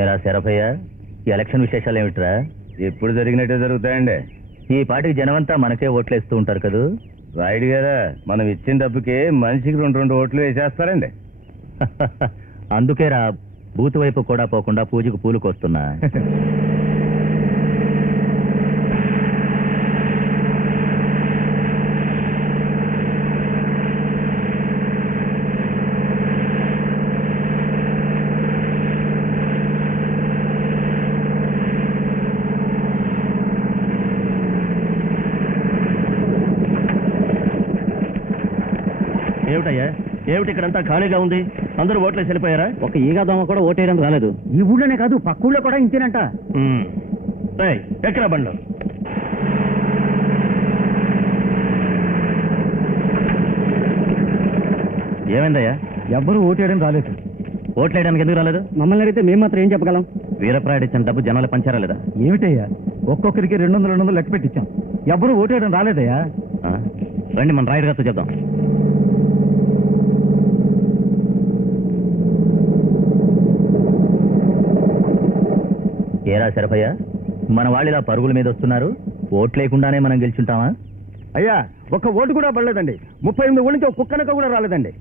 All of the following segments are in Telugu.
ఏరా శరభయ్య, ఎలక్షన్ విశేషాలు ఏమిట్రా? ఎప్పుడు జరిగినట్టే జరుగుతాయండి. ఈ పాటికి జనమంతా మనకే ఓట్లేస్తూ ఉంటారు కదూ. రాయుడు గారా, మనం ఇచ్చిన డబ్బుకి మనిషికి 2 ఓట్లు వేసేస్తారండి. అందుకేరా బూతు వైపు కూడా పోకుండా పూజకు పూలు కోస్తున్నా. ఏమిటయ్యా, ఏమిటి ఇక్కడంతా ఖాళీగా ఉంది? అందరూ ఓట్లేసి వెళ్ళిపోయారా? ఒక ఈగా దోమ కూడా ఓటేయడం రాలేదు. ఈ ఊళ్ళోనే కాదు, పక్క ఊళ్ళో కూడా ఇంతేనంట. ఎక్కడా బండ్లు? ఏమైందయ్యా? ఎవ్వరూ ఓటేయడం రాలేదు. ఓట్లేయడానికి ఎందుకు రాలేదు? మమ్మల్ని అడిగితే మేము మాత్రం ఏం చెప్పగలం? వీరప్రాయుడు ఇచ్చిన డబ్బు జనాలు పంచారా లేదా? ఏమిటయ్యా, ఒక్కొక్కరికి 200 లెక్క పెట్టించాం. ఎవ్వరూ ఓటేయడం రాలేదయ్యా. రండి మన రాయుడు గారితో చెప్దాం. ఏరా శరభయ్య, మన వాళ్ళు ఇలా పరుగుల మీద వస్తున్నారు, ఓట్లు లేకుండానే మనం గెలుచుంటామా? అయ్యా, ఒక్క ఓటు కూడా పడలేదండి. 38 ఊళ్ళ నుంచి ఒక కుక్కనక కూడా రాలేదండి.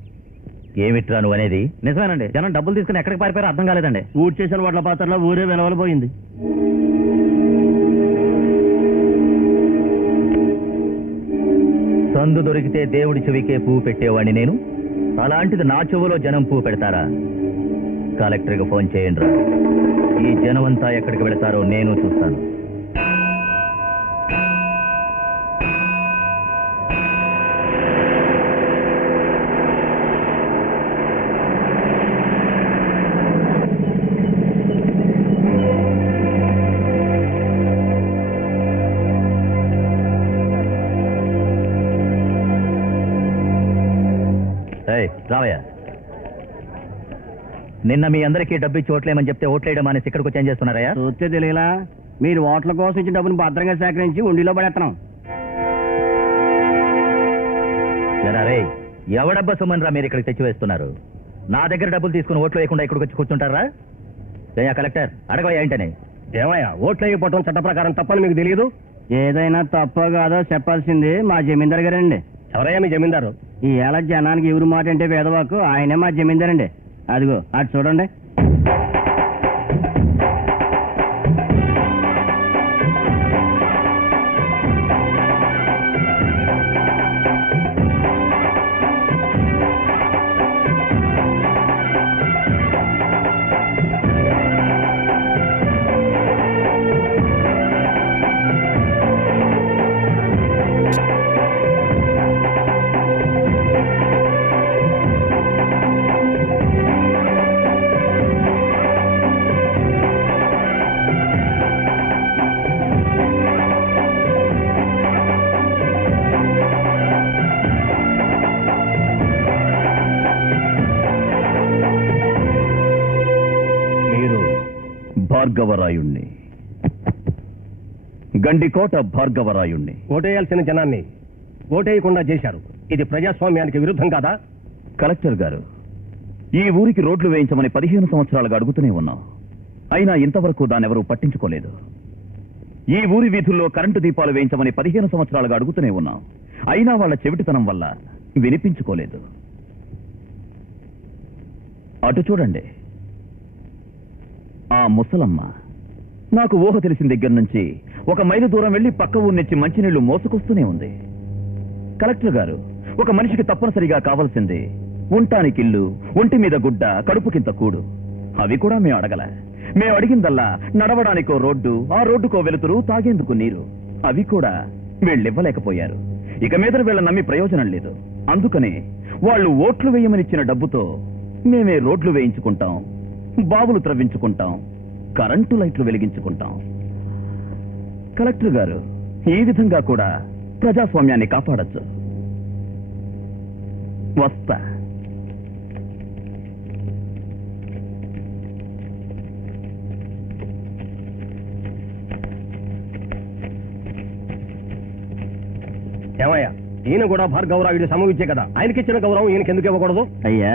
ఏమిట్రా నువ్వు అనేది? నిజమేనండి, జనం డబ్బులు తీసుకుని ఎక్కడికి పారిపోయారో అర్థం కాలేదండి. ఊరు చేసిన వాట్ల పాత్రలో ఊరే వెలవలపోయింది. సందు దొరికితే దేవుడి చెవికే పువ్వు పెట్టేవాడిని నేను, అలాంటిది నా చెవులో జనం పువ్వు పెడతారా? కలెక్టర్కి ఫోన్ చేయండి రా. ఈ జనమంతా ఎక్కడికి వెళతారో నేను చూస్తాను. రావయ్య, నిన్న మీ అందరికీ డబ్బు ఇచ్చి ఓట్లేమని చెప్తే ఓట్లేయడం అనేసి ఇక్కడికి వచ్చి ఏం చేస్తున్నారయ్యా? చూస్తే తెలియలా, మీరు ఓట్ల కోసం ఇచ్చిన డబ్బును భద్రంగా సేకరించి ఉండిలో పడేస్తున్నాం. రే, ఎవడబ్బా సుమన్ రా మీరు ఇక్కడికి తెచ్చి వేస్తున్నారు? నా దగ్గర డబ్బులు తీసుకుని ఓట్లు వేయకుండా ఇక్కడికి వచ్చి కూర్చుంటారా? కలెక్టర్ అడగవయ్యా ఏంటని. ఏమయ్యా, ఓట్లు వేయకపోవడం చట్ట ప్రకారం తప్పని మీకు తెలియదు? ఏదైనా తప్ప కాదో చెప్పాల్సింది మా జమీందారు గారండి. ఎవరయ్యా మీ జమీందారు? ఈ ఏళ్ళ జనానికి ఎవరి మాట అంటే వేదవాకు, ఆయనే మా జమీందారండి. అదిగో అటు చూడండి. భార్గవరాయుణ్ణి, గండికోట భార్గవరాయుణ్ణి. ఓటేయాల్సిన జనాన్ని ఓటేయకుండా చేశారు. ఇది ప్రజాస్వామ్యానికి విరుద్ధం కాదా? కలెక్టర్ గారు, ఈ ఊరికి రోడ్లు వేయించమని 15 సంవత్సరాలుగా అడుగుతూనే ఉన్నాం. అయినా ఇంతవరకు దాన్నెవరూ పట్టించుకోలేదు. ఈ ఊరి వీధుల్లో కరెంటు దీపాలు వేయించమని 15 సంవత్సరాలుగా అడుగుతూనే ఉన్నాం. అయినా వాళ్ళ చెవిటితనం వల్ల వినిపించుకోలేదు. అటు చూడండి, ఆ ముసలమ్మ నాకు ఊహ తెలిసిన దగ్గర నుంచి 1 మైలు దూరం వెళ్లి పక్క ఊరి నుంచి మంచినీళ్లు మోసుకొస్తూనే ఉంది. కలెక్టర్ గారు, ఒక మనిషికి తప్పనిసరిగా కావాల్సింది ఉండటానికి ఇల్లు, ఒంటి మీద గుడ్డ, కడుపుకింత కూడు. అవి కూడా మేము అడగల. మేము అడిగిందల్లా నడవడానికో రోడ్డు, ఆ రోడ్డుకో వెలుతురు, తాగేందుకు నీరు. అవి కూడా వీళ్ళివ్వలేకపోయారు. ఇక మీద వీళ్ళ నమ్మి ప్రయోజనం లేదు. అందుకనే వాళ్ళు ఓట్లు వేయమనిచ్చిన డబ్బుతో మేమే రోడ్లు వేయించుకుంటాం, బావులు త్రవ్వించుకుంటాం, కరెంటు లైట్లు వెలిగించుకుంటాం. కలెక్టర్ గారు, ఈ విధంగా కూడా ప్రజాస్వామ్యాన్ని కాపాడచ్చు. వస్తా. ఏమయ్యా, ఈయన కూడా భార్గవరాయుడు సమవిచ్చే కదా, ఆయనకిచ్చిన గౌరవం ఈయనకి ఎందుకు ఇవ్వకూడదు? అయ్యా,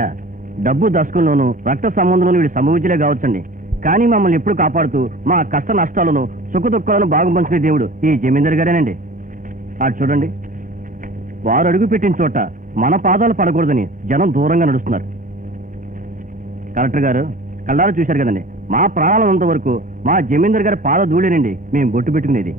డబ్బు దశకంలోనూ రక్త సంబంధంలోనూ వీడి సమవిచ్యలే కావచ్చండి. కానీ మమ్మల్ని ఎప్పుడు కాపాడుతూ మా కష్ట నష్టాలను సుఖ దుఃఖాలను బాగు పంచుకునే దేవుడు ఈ జమీందారు గారేనండి. అటు చూడండి, వారు అడుగు పెట్టిన చోట మన పాదాలు పడకూడదని జనం దూరంగా నడుస్తున్నారు. కలెక్టర్ గారు కళ్ళారా చూశారు కదండి, మా ప్రాణాలు ఉన్నంత వరకు మా జమీందారు గారి పాద ధూళేనండి మేము బొట్టు పెట్టుకునేది.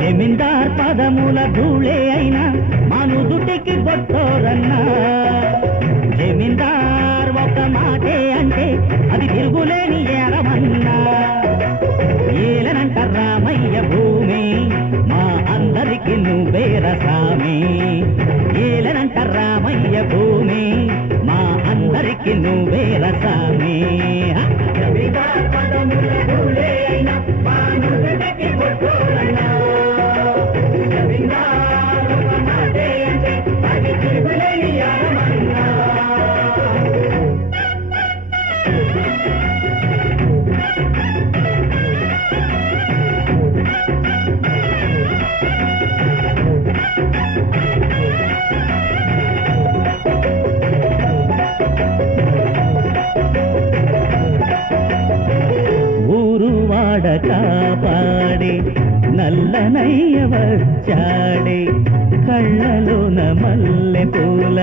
జమీందార్ పదముల ధూళే అయినా మనుదుటికి బొట్టోరన్నా. జమీందార్ ఒక మాటే అంటే అది తిరుగులేని ఏరమన్నా. ఏలనంట రామయ్య భూమి మా అందరికి నువ్వే రసామి. ఏలనంట రామయ్య భూమి మా అందరికి నువ్వే రసామి. జమీందార్ పదముల ధూళే అయినా మనుదుటికి బొట్టోరన్నా. కాపాడే నల్లనయ్య వచ్చాడే. కళ్ళలోన మల్లె పూల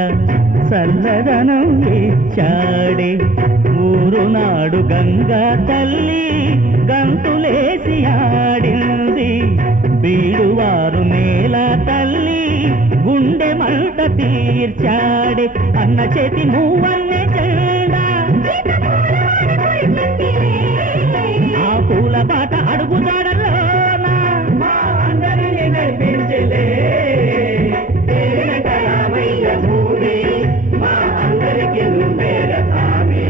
చల్లదనం ఇచ్చాడే. ఊరు నాడు గంగా తల్లి గంతులేసి ఆడింది. బీడువారు నేల తల్లి గుండె మంట తీర్చాడే. అన్న చేతి నువ్వన్నే చెల్లా ఆ పూల పాట అడుగుదాడలోన మా అందరినీ నడిపించలే. రామయ్య భూమి మా అందరికి నువ్వే రసామి.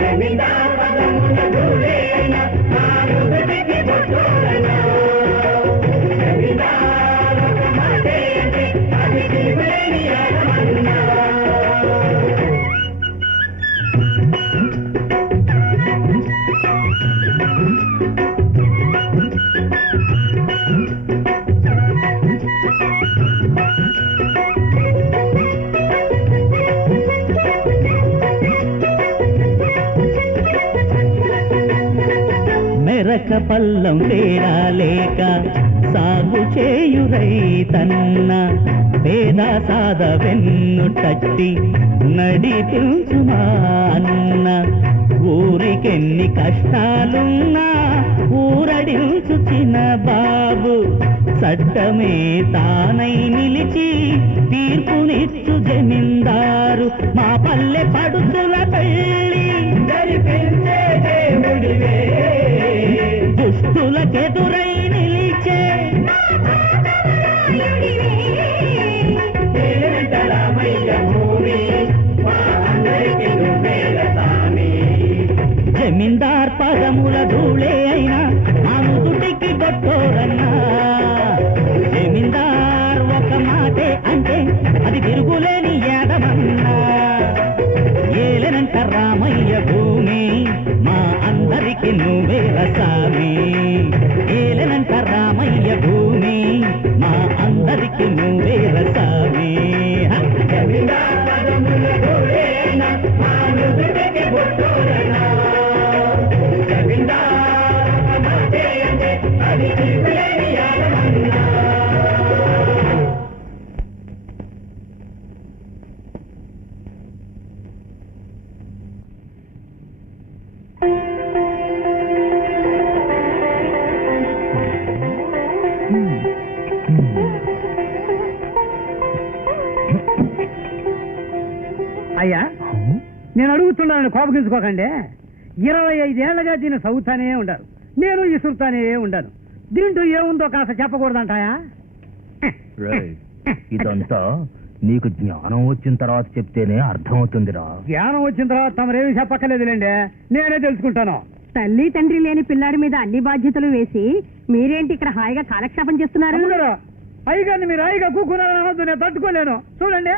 జమీందార్ పదముల ధూళే అయినా మా నుదుటికి బొట్టోరన్నా. జమీందార్ ఒక మాటే అంటే అది తిరుగులేని ఏరమన్నా. మెరక పల్లం తేడా లేక సాగు చేయు రైతన్న. పేద సాద వెన్ను తట్టి నడిపించుమా అన్న. ఊరికెన్ని కష్టాలున్నా ఊరడించు చిన్న బాబు. చట్టమే తానై నిలిచి తీర్పునిచ్చు జమీందారు. మా పల్లె పడుతుల పెళ్ళి జరిపించే దేవుడివే. దుష్టులకెదురై నిలిచే రామయ్య భూమి మా అందరికి నువ్వే రసామి. జమీందార్ పదముల ధూళే అయినా మా నుదుటికి బొట్టోరన్నా. జమీందార్ ఒక మాటే అంటే అది తిరుగులేని ఏదమన్నా. ఏలనంట రామయ్య భూమి మా అందరికి నువ్వే రసామి. ఏలనంట రామయ్య భూమి మా అందరికి నువ్వే రసామి. జమీందార్ పదముల ధూళే అయినా మా నుదుటికి బొట్టోరన్నా. జమీందార్ ఒక మాటే అంటే అది తిరుగులేని ఏదమన్నా. అయ్యా, నేను అడుగుతున్నాను, కోపగించుకోకండి. 25 ఏళ్లగా దీన్ని చదువుతానే ఉండారు, నేను ఇసురుతానే ఉండాను. దీంట్లో ఏముందో కాస్త చెప్పకూడదంటాయా? ఇదంతా నీకు జ్ఞానం వచ్చిన తర్వాత చెప్తేనే అర్థమవుతుందిరా. జ్ఞానం వచ్చిన తర్వాత తమరేమీ చెప్పక్కర్లేదులేండి, నేనే తెలుసుకుంటాను. తల్లి తండ్రి లేని పిల్లాడి మీద అన్ని బాధ్యతలు వేసి మీరేంటి ఇక్కడ హాయిగా కాలక్షేపం చేస్తున్నారు? అయ్యగారిని మీరు హాయిగా కూకున్నారనొద్దు, నేను తట్టుకోలేను. చూడండి,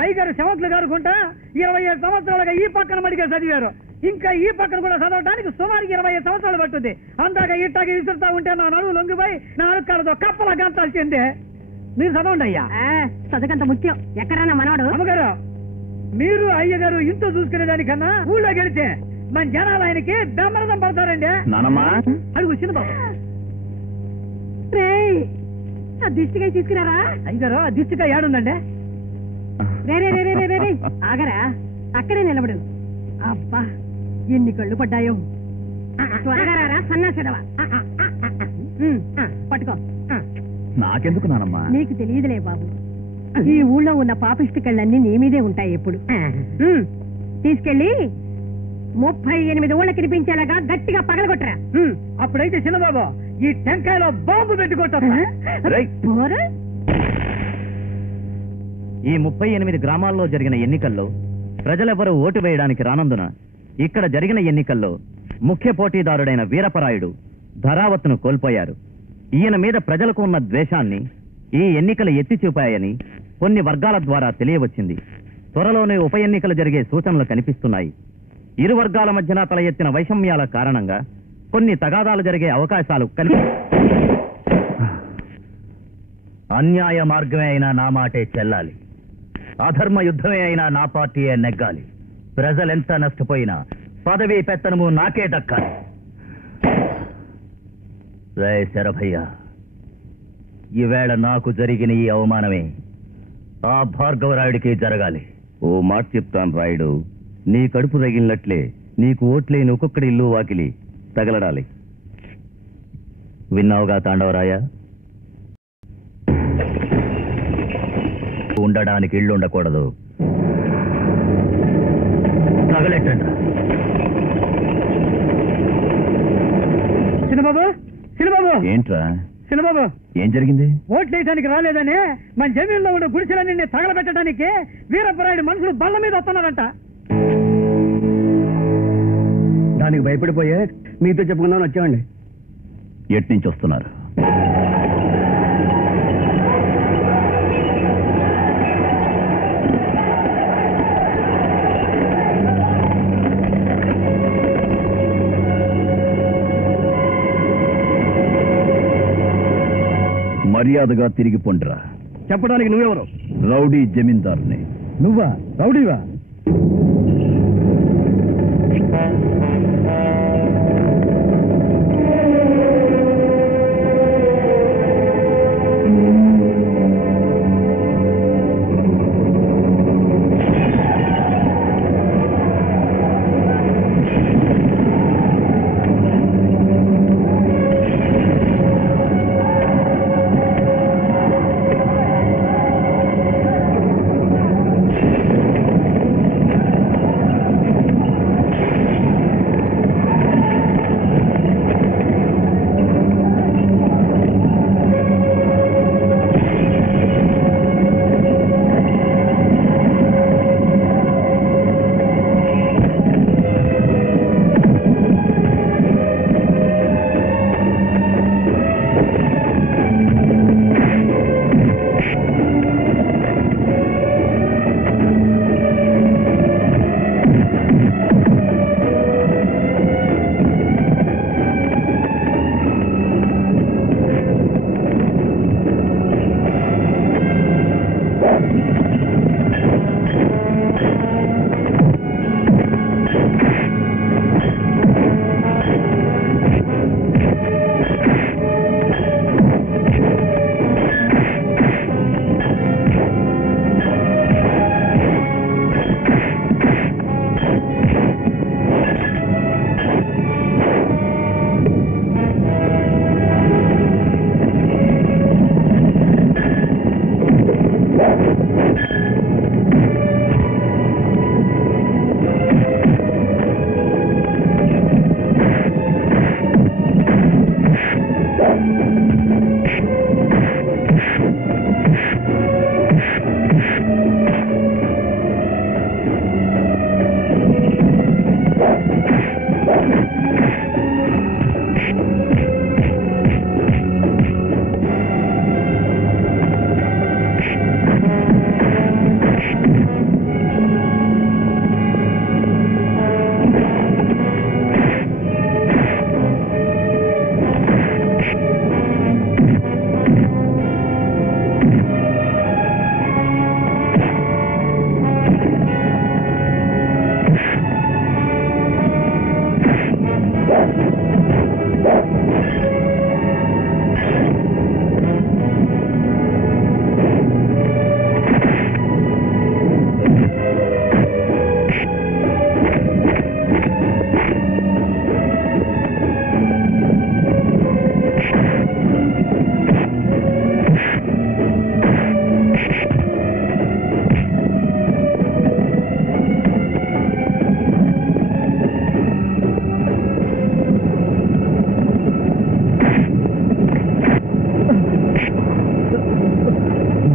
అయ్యగారు శవంతులు గారుకుంటా 27 సంవత్సరాలుగా ఈ పక్కన మడిగా చదివారు. ఇంకా ఈ పక్కన కూడా చదవడానికి సుమారు 25 సంవత్సరాలు పట్టుద్ది. అందాక ఇట్టాకి విసురుతా ఉంటే నా నడువు లొంగిపోయి నా అడుక్కాలతో కప్పలా గంతాల్సిందే. మీరు చదవండి అయ్యా. చదకంత ముఖ్యం. ఎక్కడన్నా మనవాడు? అమ్మగారు, మీరు అయ్యగారు ఇంట్లో చూసుకునే దానికన్నా ఊళ్ళో గెలితే మన జనాలు ఆయనకి బెమ్మరదం పడతారండి. నానమ్మా అడుగు చిన్న బాబు. ఆ దిష్టిగా తీసుకురారా? అయ్యగారు, ఆ దిష్టిగా ఏడుందండి? రే ఆగరా, అక్కడే నిలబడు. అబ్బా, ఎన్ని కళ్ళు పడ్డాయో. త్వరగా రారా సన్నాసెడవా. పట్టుకో. నాకెందుకు నానమ్మా? నీకు తెలియదులే బాబు, ఈ ఊళ్ళో ఉన్న పాపిష్టి కళ్ళన్నీ నీ మీదే ఉంటాయి ఎప్పుడు. తీసుకెళ్ళి 38 ఊళ్ళ కనిపించేలాగా గట్టిగా పగలగొట్టరా. అప్పుడైతే చిన్నబాబు ఈ టెంకాయలో బాంబు పెట్టుకుంటా. ఈ 38 గ్రామాల్లో జరిగిన ఎన్నికల్లో ప్రజలెవరూ ఓటు వేయడానికి రానందున ఇక్కడ జరిగిన ఎన్నికల్లో ముఖ్య పోటీదారుడైన వీరపరాయుడు ధరావత్ను కోల్పోయారు. ఈయన మీద ప్రజలకు ఉన్న ద్వేషాన్ని ఈ ఎన్నికలు ఎత్తి చూపాయని కొన్ని వర్గాల ద్వారా తెలియవచ్చింది. త్వరలోనే ఉప ఎన్నికలు జరిగే సూచనలు కనిపిస్తున్నాయి. ఇరు వర్గాల మధ్యన తల ఎత్తిన వైషమ్యాల కారణంగా కొన్ని తగాదాలు జరిగే అవకాశాలు అన్యాయ మార్గమే అయినా నా మాటే చెల్లాలి, అధర్మ యుద్ధమే అయినా నా పార్టీయే నెగ్గాలి. ప్రజలెంత నష్టపోయినా పదవి పెత్తనము నాకే దక్కాలి. రే శరభయ్య, ఈవేళ నాకు జరిగిన ఈ అవమానమే ఆ భార్గవరాయుడికి జరగాలి. ఓ మాట చెప్తాను రాయుడు, నీ కడుపు తగిలినట్లే నీకు ఓట్లేని ఒక్కొక్కడి ఇల్లు వాకిలి తగలడాలి. విన్నావుగా తాండవరాయ? ఉండడానికి ఇళ్ళు ఉండకూడదు. తగలెట్టండి. చిన్నబాబు, చిన్నబాబు. ఏంట్రా? చిన్నబాబు, ఏం జరిగింది? ఓట్లు వేయడానికి రాలేదని మన జమీన్లో ఉన్న గుడిసెలన్నీ తగలబెట్టడానికి వీరపరాయుడు మనుషులు బల్ల మీద వస్తున్నారంట. దానికి భయపడిపోయే మీతో చెప్పుకుందామని వచ్చామండి. ఎట్నుంచి వస్తున్నారు? మర్యాదగా తిరిగి పొండిరా. చెప్పడానికి నువ్వెవరు? రౌడీ జమీందార్ని. నువ్వా రౌడీవా?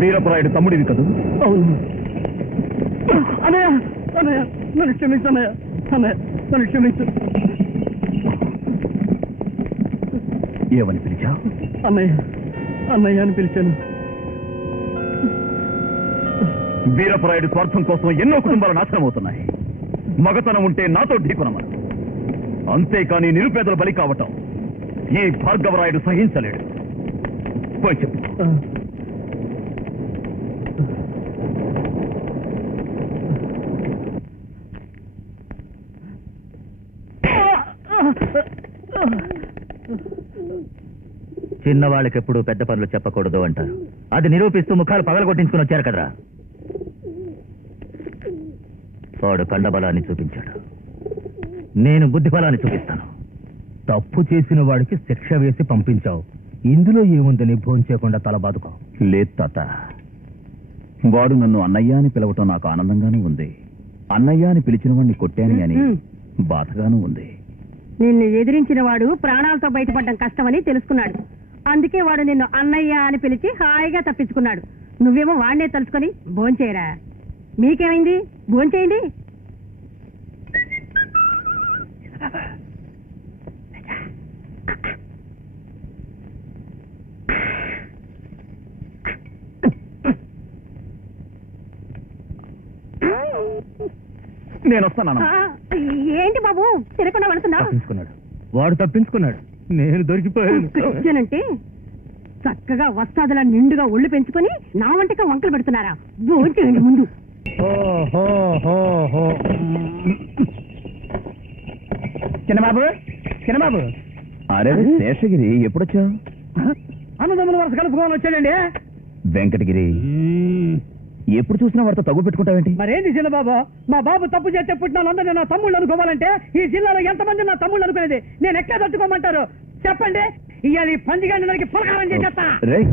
వీరపరాయుడు తమ్ముడివి కదూ? అవును అన్నయ్య, అన్నయ్య నన్ను క్షమించు అన్నయ్య, అన్నయ్య నన్ను క్షమించు. ఏమని పిలిచావు? అన్నయ్య, అన్నయ్య అని పిలిచాను. వీరపరాయుడు స్వార్థం కోసం ఎన్నో కుటుంబాలు నాశనం అవుతున్నాయి. మగతనం ఉంటే నాతో ఢీకొనమను. అంతేకాని నిరుపేదలు బలి కావటం ఈ భార్గవరాయుడు సహించలేడు. పోయి చెప్పు. చిన్నవాళ్ళకెప్పుడు పెద్ద పనులు చెప్పకూడదు అంటారు. అది నిరూపిస్తూ ముఖాలు పగలగొట్టించుకుని వచ్చారు కదరా. వాడు కండబలాన్ని చూపించాడు, నేను బుద్ధి బలాన్ని చూపిస్తాను. తప్పు చేసిన వాడికి శిక్ష వేసి పంపించావు. ఇందులో ఏముందని భోంచేయకుండా తల బాదుకో. లేదు తాత, వాడు నన్ను అన్నయ్య అని పిలవటం నాకు ఆనందంగానూ ఉంది. అన్నయ్య అని పిలిచిన వాడిని కొట్టాని అని బాధగానూ ఉంది. నిన్ను ఎదిరించిన వాడు ప్రాణాలతో బయటపడడం కష్టమని తెలుసుకున్నాడు. అందుకే వాడు నిన్ను అన్నయ్య అని పిలిచి హాయిగా తప్పించుకున్నాడు. నువ్వేమో వాడినే తలుచుకొని భోంచేయరా. మీకేమైంది? భోంచేయండి. నేను వస్తాను. ఏంటి బాబు తిరగకుండా వెళుతున్నావు? తప్పించుకున్నాడు, వాడు తప్పించుకున్నాడు, నేను దొరికిపోయాను. అంటే చక్కగా వస్తాదులా నిండుగా ఒళ్ళు పెంచుకొని నా వంటక వంకలు పెడుతున్నారా? భోంచేయండి ముందు. చిన్నబాబు, చిన్నబాబు. అరే శేషగిరి, ఎప్పుడొచ్చావు? అన్నదమ్ముల వరుస కలుపుకోవాలని వచ్చాడండి. వెంకటగిరి, ఎప్పుడు చూసినా వాడితో తగ్గు పెట్టుకుంటావేంటి? మరేంటి చిన్నబాబు, మా బాబు తప్పు చేస్తే పుట్టిన వాళ్ళందరూ నా తమ్ముళ్ళు అనుకోవాలంటే ఈ జిల్లాలో ఎంతమంది నా తమ్ముళ్ళు అనుకునేది? నేను ఎక్కడ తట్టుకోమంటారు చెప్పండి? ఇవాళ ఈ పందిగాడికి పులకారం చేసేస్తా. రేయ్,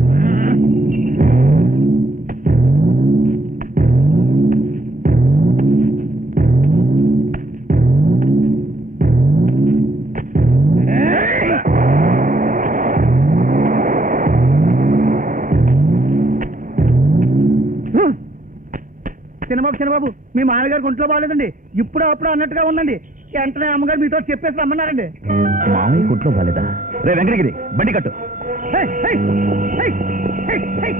చిన్నబాబు, చిన్నబాబు, మీ మామగారికి ఒంట్లో బాగాలేదండి. ఇప్పుడు అప్పుడు అన్నట్టుగా ఉందండి. వెంటనే అమ్మగారు మీతో చెప్పేసి రమ్మన్నారండి. మామయ్య కుట్లో బాలేదా? రే వెంకటగిరి, బండి కట్టు. హే, హే, హే, హే, హే.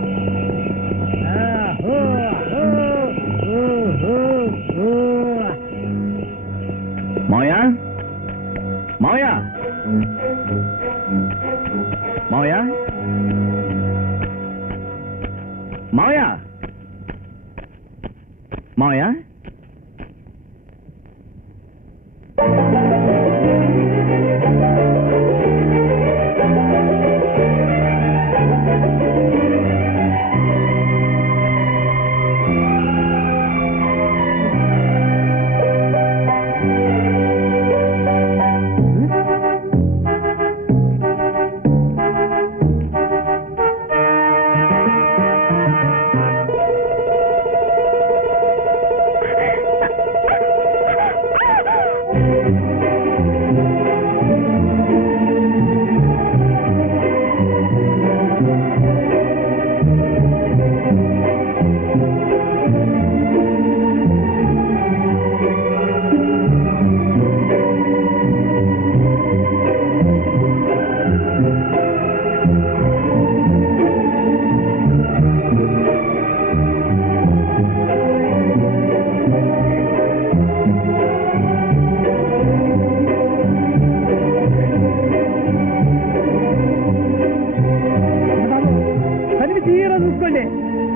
మావయ్య, మావయ్య, మావయ్య, మావయ్య, మావయ్య.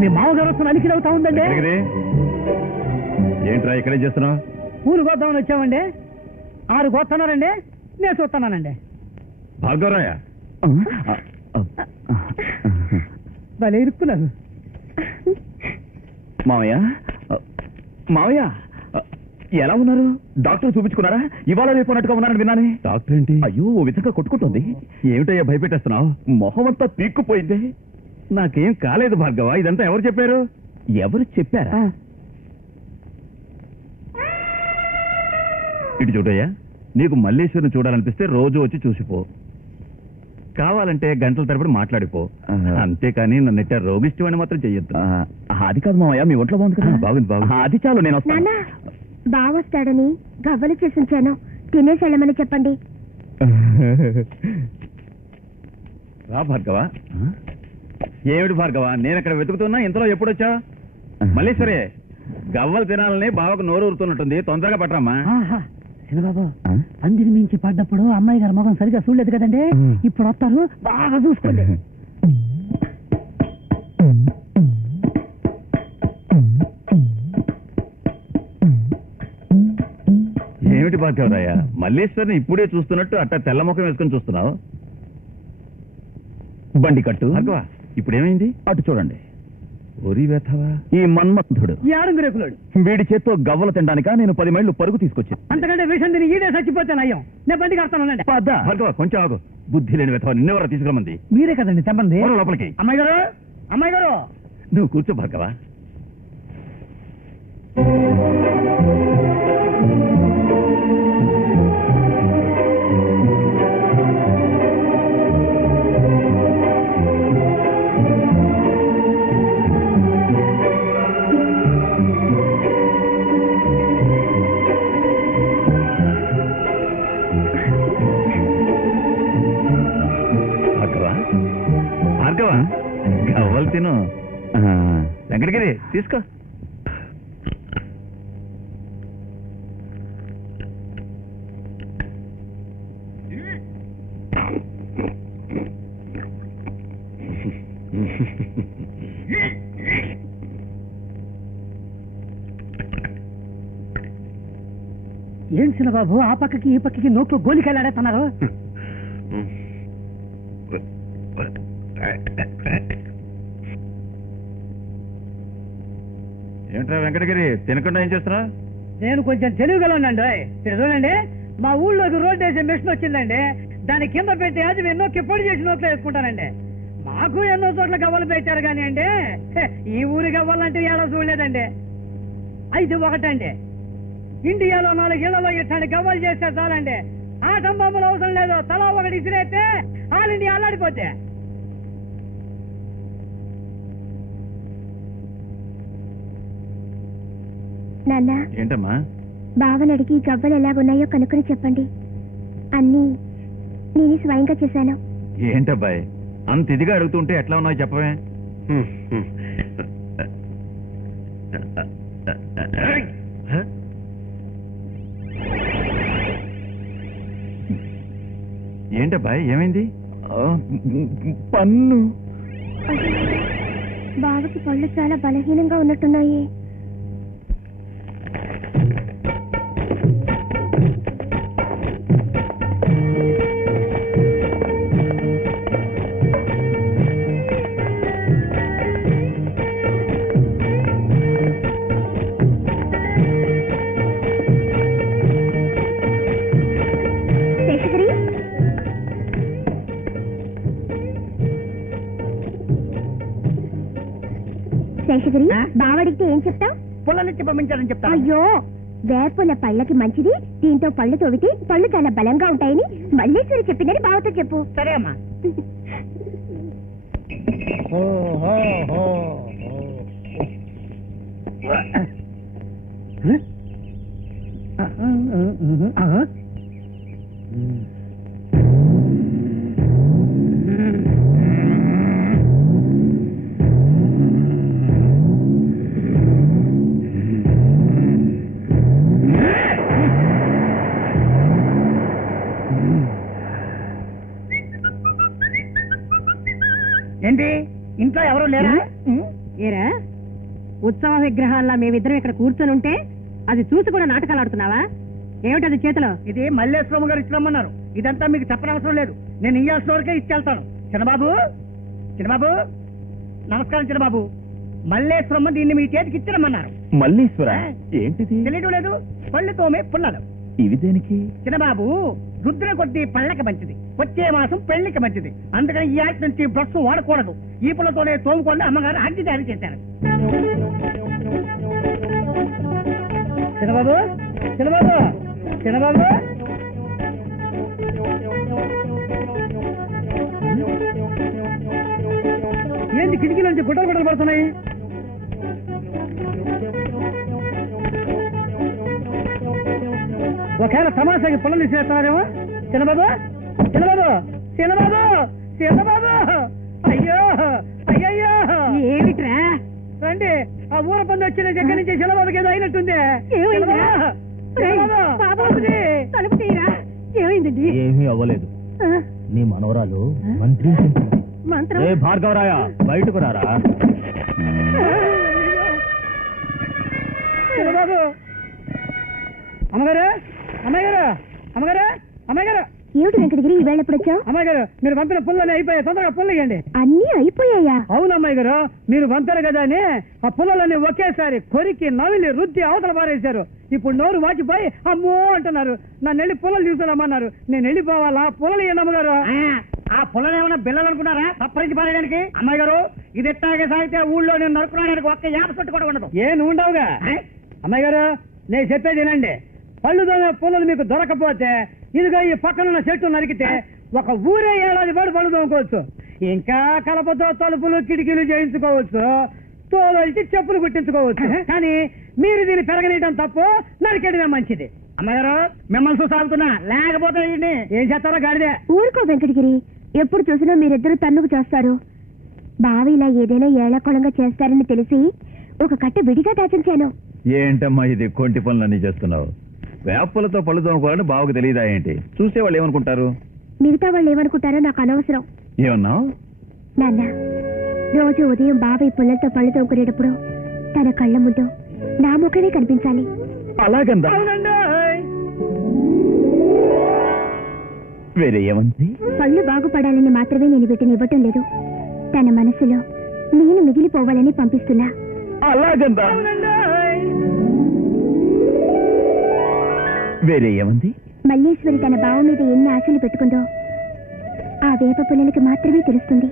మీ మామగారు వస్తున్న అలికిడి అవుతా ఉందండి. ఏంట్రా ఇక్కడే చేస్తున్నావు? పూలు కోద్దామని వచ్చామండి. 6 కోస్తున్నారండి, నేను చూస్తున్నానండి. భార్గవరాయ, భలే ఇరుక్కున్నారు. మావయ్య, మావయ్య, ఎలా ఉన్నారు? డాక్టర్ చూపించుకున్నారా? ఇవాళ రేపు అన్నట్టుగా ఉన్నారని విన్నానే. డాక్టర్ ఏంటి? అయ్యో, ఓ విధంగా కొట్టుకుంటుంది. ఏమిటయ్యా భయపెట్టేస్తున్నావు? మొహం అంతా పీక్కుపోయింది. నాకేం కాలేదు భార్గవ, ఇదంతా ఎవరు చెప్పారు? ఎవరు చెప్పారా? ఇటు చూడయ్యా, నీకు మల్లేశ్వరిని చూడాలనిపిస్తే రోజు వచ్చి చూసిపో. కావాలంటే గంటల తరబడి మాట్లాడిపో, అంతేకాని నన్ను రోగిష్టి అని మాత్రం చెయ్యొద్దు. అది కాదు మామయ్య, మీ ఒంట్లో బాగుంది కదా. బాగుంది బాగుంది, అది చాలు, నేను వస్తాను. బావొస్తాడని గవ్వలు చేసి ఉంచాను, తినేసి వెళ్ళమని చెప్పండి. రా భార్గవ. ఏమిటి భార్గవ, నేను అక్కడ వెతుకుతున్నా, ఇంతలో ఎప్పుడొచ్చా? మల్లేశ్వరే, గవ్వలు తినాలని బావకు నోరు ఊరుతున్నట్టుంది, తొందరగా పట్టరమ్మా. చిన్నబాబు, పందిరి మించి పడ్డప్పుడు అమ్మాయి గారి ముఖం సరిగా చూడలేదు కదండి, ఇప్పుడు వస్తారు, బాగా చూసుకోండి. ఏమిటి భార్గవరాయ, మల్లేశ్వరిని ఇప్పుడే చూస్తున్నట్టు అట్ట తెల్ల ముఖం వేసుకొని చూస్తున్నావు? బండి కట్టు. భార్గవ, ఇప్పుడేమైంది? అటు చూడండి. ఒరి వేతవా, ఈ మన్మధుడు యాడుగురేకులాడు వీడి చేత్తో గవ్వలు తినడానిక నేను 10 మైళ్ళు పరుగు తీసుకొచ్చి, అంతకంటే విషయం తిని ఈడే చచ్చిపోతే నయ్యం. నేను బండి కడతాను. భార్గవ కొంచెం ఆగు, బుద్ధి లేని వేతవా, నిన్నెవరా తీసుకురమ్మంది? మీరే కదండి చెప్పండి. లోపలికి. అమ్మాయి గారు, అమ్మాయి గారు, నువ్వు కూర్చో భార్గవ. గవ్వలు తిను. వెంకటగిరి తీసుకో. ఏం చిన్నబాబు, ఆ పక్కకి ఈ పక్కకి నోట్లో గోలికెళ్ళాడేస్తున్నారు. ఏంట్రా వెంకటగిరి, తినకుండా ఏం చేస్తున్నావు? నేను కొంచెం తెలివిగలండి. ఇక్కడ చూడండి, మా ఊళ్ళోకి రోడ్డు వేసే మిషన్ వచ్చిందండి, దాని కింద పెట్టి అది నేను నొక్కి పొడి చేసి నోట్లో వేసుకుంటానండి. మాకు ఎన్నో చోట్ల గవ్వలు పెట్టారు కానీ అండి, ఈ ఊరి గవ్వలంటే ఏడో చూడలేదండి. అయితే ఒకటండి, ఇండియాలో 4 ఇళ్లలో ఇట్లాంటి గవ్వలు చేస్తే చాలండి, ఆటం బొమ్మలు అవసరం లేదు, తలా ఒకటి ఇసిరేస్తే ఆల్ ఇండియా అల్లాడిపోతే. నాన్న, ఏంటమ్మా? బావనడిగి గవ్వలు ఎలాగున్నాయో కనుక్కుని చెప్పండి. అన్నీ నేను స్వయంగా చేశాను. ఏంటబ్బాయి, అంత ఇదిగా అడుగుతుంటే ఎట్లా ఉన్నాయో చెప్పవే. ఏంటబ్బాయి, ఏమైంది? పన్ను. బావకి పళ్ళు చాలా బలహీనంగా ఉన్నట్టున్నాయి. శేషగిరి, బావడిగితే ఏం చెప్తావు? పుల్లనిచ్చి పంపించాలని చెప్తా. అయ్యో, వేపుల పళ్ళకి మంచిది, దీంతో పళ్ళు తోవితే పళ్ళు చాలా బలంగా ఉంటాయని మల్లేశ్వరి చెప్పిందని బావతో చెప్పు. సరే అమ్మా. ఏంటి, ఇంట్లో ఎవరు లేరా? ఏరా, ఉత్సవ విగ్రహాల్లో మేమిద్దరం ఇక్కడ కూర్చొని ఉంటే అది చూసి కూడా నాటకాలు ఆడుతున్నావా? ఏమిటది చేతిలో? ఇది మల్లేశ్వరమ్మ గారు ఇచ్చిరమ్మన్నారు. ఇదంతా మీకు చెప్పనవసరం లేదు, నేను ఇయ్యాల్సిన వరకే ఇచ్చేళ్తాను. చిన్నబాబు, చిన్నబాబు, నమస్కారం. చిన్నబాబు, మల్లేశ్వరమ్మ దీన్ని మీ చేతికి ఇచ్చిరమ్మన్నారు. మల్లేశ్వర ఏంటిది? తెలియడం లేదు. పళ్ళు తోమే పుల్లలు. ఇవి దేనికి? చిన్నబాబు, రుద్ర కొద్ది పళ్ళకి మంచిది, వచ్చే మాసం పెళ్లికి మంచిది, అందుకని ఈ ఆట నుంచి బ్రష్ వాడకూడదు. ఈ పుల్లతోనే తోముకోండి, అమ్మగారు అగ్గి తయారు చేశారు. చిన్నబాబు, చిన్నబాబు, చిన్నబాబు, ఏంటి కిటికీల నుంచి గుట్టలు గుట్టలు పడుతున్నాయి? ఒకవేళ తమాషాకి పొలం చేస్తున్నారేమో. చిన్నబాబు చిన్నబాబు చిన్నబాబు చిన్నబాబు, అయ్యో అయ్యయ్యో ఏమిట్రా? రండి, ఆ ఊర పంది వచ్చిన దగ్గర నుంచి చిన్నబాబుకి ఏదో అయినట్టుంది. తలుపు తీయరా. ఏమైందండి? ఏమీ అవ్వలేదు. నీ మనవరాలు మంత్రి మంత్రం. భార్గవరాయ బయటకు రారా. చిన్నబాబు, అమ్మగారు అమ్మాయి గారు అమ్మగారు అమ్మాయి గారు. ఏమిటి వెంకటగిరి ఈ వేళ ఎప్పుడు వచ్చావు? అమ్మాయి గారు, మీరు వంతెన పుల్లలు అయిపోయాయి, తొందరగా పుల్ల ఇవ్వండి. అన్నీ అయిపోయాయా? అవును అమ్మాయి గారు, మీరు వంతెన కదా అని ఆ పుల్లలన్నీ ఒకేసారి కొరికి నవిలి రుద్ది అవతల పారేశారు. ఇప్పుడు నోరు వాచిపోయి అమ్మో అంటున్నారు. నన్ను వెళ్ళి పుల్లలు తీసుకురమ్మన్నారు. నేను వెళ్ళిపోవాలా? పుల్లలు ఇవ్వండి అమ్మగారు. ఆ పుల్లలు ఏమన్నా బిల్లలు అనుకున్నారా తప్పరించి పారేయడానికి? అమ్మాయి గారు, ఇది ఎట్టాగే సాగితే ఊళ్ళో నేను నడుపుకోవడానికి ఒక్క యాప చుట్టు కూడా ఉండదు. ఏ నువ్వు ఉండవుగా. అమ్మాయి గారు, నేను చెప్పేది వినండి. పళ్ళు దొంగ పుల్లలు మీకు దొరకపోతే ఇదిగో ఈ పక్కనున్న చెట్టు నరికితే ఒక ఊరే ఏడాది పాటు పళ్ళు దొంగకోవచ్చు. ఇంకా కలపతో తలుపులు కిటికీలు చేయించుకోవచ్చు, తోలొచ్చి చెప్పులు కుట్టించుకోవచ్చు. కానీ మీరు దీన్ని పెరగనీయడం తప్పు, నరికేయడమే మంచిది. అమ్మగారు, మిమ్మల్ని చూసాగుతున్నా, లేకపోతే ఏం చేస్తారో గాడిదే. ఊరుకో వెంకటగిరి, ఎప్పుడు చూసినా మీరిద్దరు తన్నుకు చేస్తారు. బావి ఇలా ఏదైనా ఏళాకోళంగా చేస్తారని తెలిసి ఒక కట్ట విడిగా దాచించాను. ఏంటమ్మా ఇది కొంటి పనులన్నీ చేస్తున్నావు? వేపలతో పళ్ళు తోముకోవాలని బావకు తెలియదా ఏంటి? చూసేవాళ్ళు ఏమనుకుంటారు? మిగతా వాళ్ళు ఏమనుకుంటారో నాకు అనవసరం. ఏమన్నావు? నాన్న, రోజు ఉదయం బాబాయ్ పుల్లలతో పళ్ళు తోముకునేటప్పుడు తన కళ్ళ ముందు నా ముఖమే కనిపించాలి. అలాగందా? వేరే ఏమంది? పళ్ళు బాగుపడాలని మాత్రమే నేను వీటిని ఇవ్వటం లేదు, తన మనసులో నేను మిగిలిపోవాలని పంపిస్తున్నా. అలాగందా? వేరే ఏమంది? మల్లేశ్వరి తన బావ మీద ఎన్ని ఆశలు పెట్టుకుందో ఆ వేప పుల్లలకి మాత్రమే తెలుస్తుంది.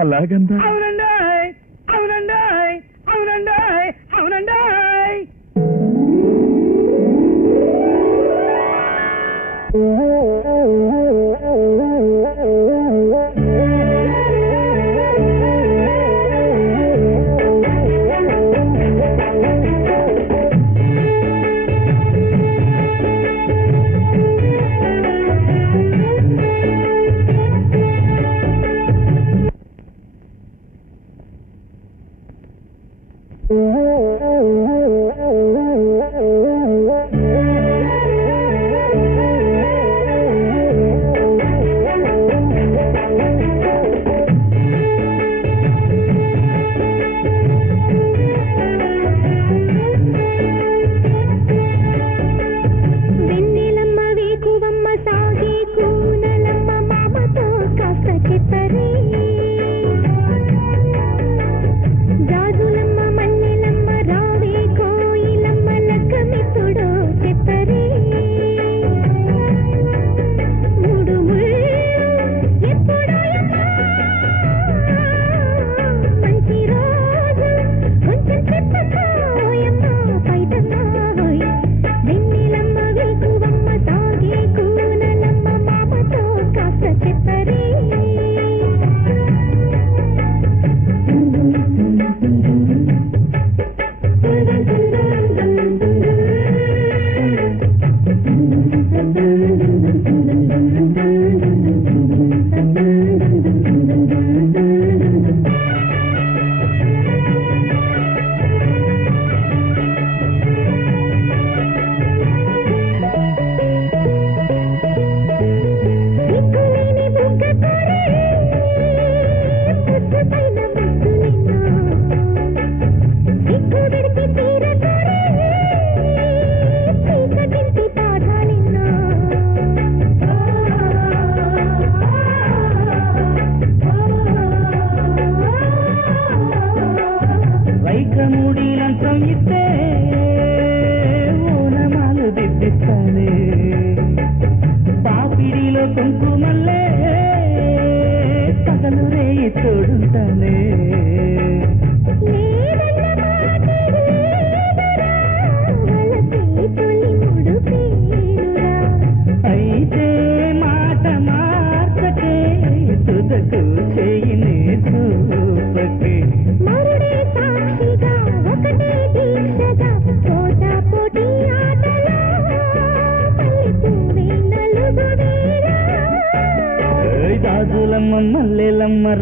అలాగందా? అవునండి అవునండి అవునండి అవునండి. జాజులమ్మ మల్లెలమ్మ రావే కోయిలమ్మ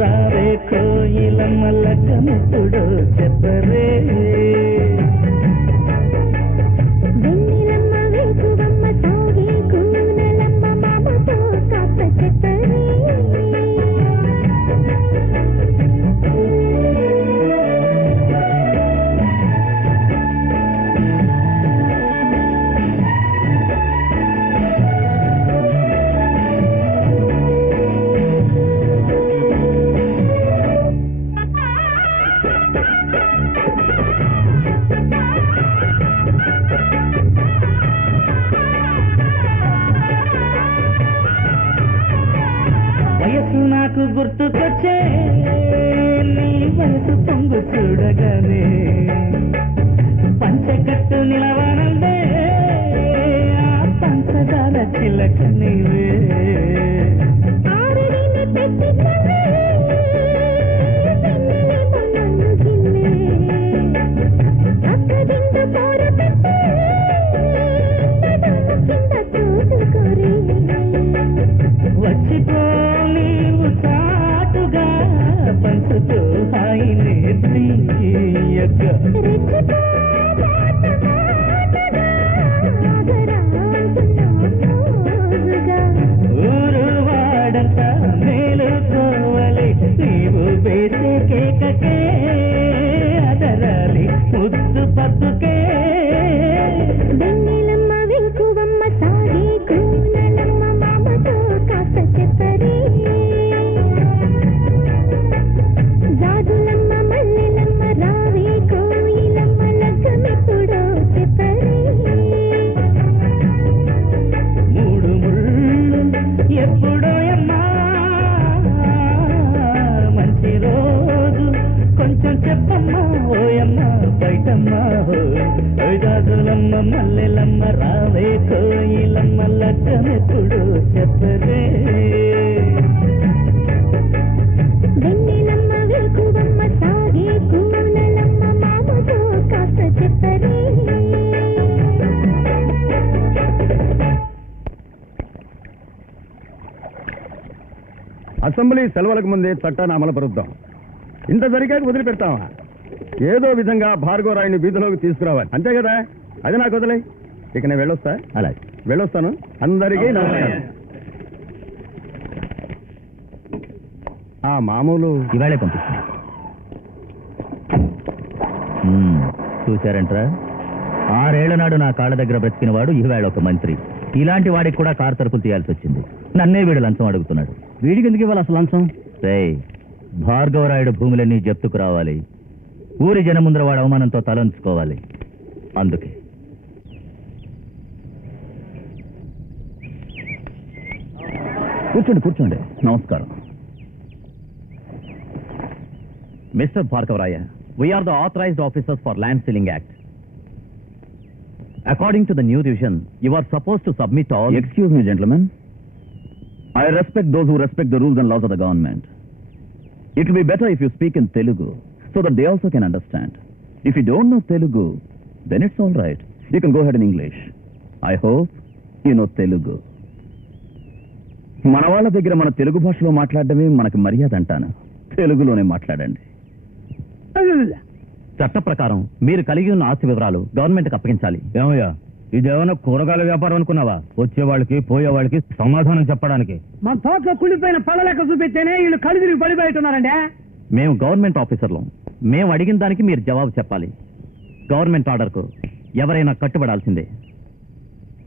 రావే కోయిలమ్మ లగ్గమెప్పుడు చెప్పరే వెన్నెలమ్మ వేకువమ్మ సాగే కూనలమ్మ మామతో కాస్త చెప్పరే వయసు నాకు గుర్తుకొచ్చే నీ వయసు పొంగు చూడగానే పంచకట్టు నిలవనందే ఆ పంచదార చిలక నీవే ఆరడిని పెట్టినవే వెన్నెలేమో నన్ను గిల్లే అక్కడిందు పోర పెట్టే నడుము కింద చూసుకోరే వచ్చిపో నీవు చాటుగా పంచుతూ హాయిని తీయక రెచ్చిపో మాట మాటగా ఆగరాకున్నా మోజుగా ఊరు వాడంత మేలుకోవాలి నీవు వేసే కేకకే అదరాలి ముద్దు పద్దుకే వెన్నెలమ్మ వెంకువమ్మ సాగే కూనలమ్మ మామతో కాస్త చెప్పరే జాజులమ్మ మల్లెలమ్మ రావే కోయిలమ్మ లగ్గమెప్పుడో చెప్పరే మూడు ముళ్ళు ఎప్పుడో అమ్మా మంచి రోజు కొంచెం చెప్పమ్మా ఓయమ్మా బయటమ్మా జాజులమ్మ మల్లెలమ్మ రావే కోయిలమ్మ లగ్గమెప్పుడు చెప్పరే వెన్నెలమ్మ వెంకువమ్మ సాగే కూనలమ్మ మామతో కాస్త చెప్పరే అసెంబ్లీ సెలవులకు ముందే చట్టాన్ని అమలుపరుద్దాం. ఇంత జరిగాక వదిలిపెడతామా? ఏదో విధంగా భార్గవరాయుని వీధిలోకి తీసుకురావాలి, అంతే కదా? అది నాకు వదిలే. ఇక నేను వెళ్ళొస్తా. అలాగే వెళ్ళొస్తాను. అందరికీ నమస్కారం. ఆ మామూలు ఇవాళే పంపిస్తాను. చూశారంట్రా, 6 ఏళ్ల నాడు నా కాళ్ళ దగ్గర బ్రతికిన వాడు ఈవేళ ఒక మంత్రి. ఇలాంటి వాడికి కూడా కారు తరపులు తీయాల్సి వచ్చింది. నన్నే వీడు లంచం అడుగుతున్నాడు. వీడికి ఎందుకు ఇవ్వాలి అసలు లంచం? రేయ్, భార్గవరాయుడు భూములన్నీ జప్తుకు రావాలి. ఊరి జనం ముందర వాడు అవమానంతో తలంచుకోవాలి. అందుకే కూర్చోండి కూర్చోండి. నమస్కారం. Mr. Bhargavaraya, we are the authorized officers for Land Ceiling Act. According to the new division, you are supposed to submit all... Excuse me, gentlemen. I respect those who respect the rules and laws of the government. It will be better if you speak in Telugu, so that they also can understand. If you don't know Telugu, then it's all right. You can go ahead in English. I hope you know Telugu. మన వాళ్ళ దగ్గర మన తెలుగు భాషలో మాట్లాడడమే మనకు మర్యాద అంటాను. తెలుగులోనే మాట్లాడండి. చట్ట ప్రకారం మీరు కలిగి ఉన్న ఆస్తి వివరాలు గవర్నమెంట్కి అప్పగించాలి. ఏమయ్యా, ఇదేమన్నా కూరగాయల వ్యాపారం అనుకున్నావా? వచ్చే వాళ్ళకి పోయే వాళ్ళకి సమాధానం చెప్పడానికి. మన తోటలో కుళ్ళిపోయిన పళ్ళ లెక్క చూపిస్తేనే వీళ్ళు కళ్ళు తిరిగి పడిపోతున్నారండి. మేము గవర్నమెంట్ ఆఫీసర్లు. మేము అడిగిన దానికి మీరు జవాబు చెప్పాలి. గవర్నమెంట్ ఆర్డర్కు ఎవరైనా కట్టుబడాల్సిందే.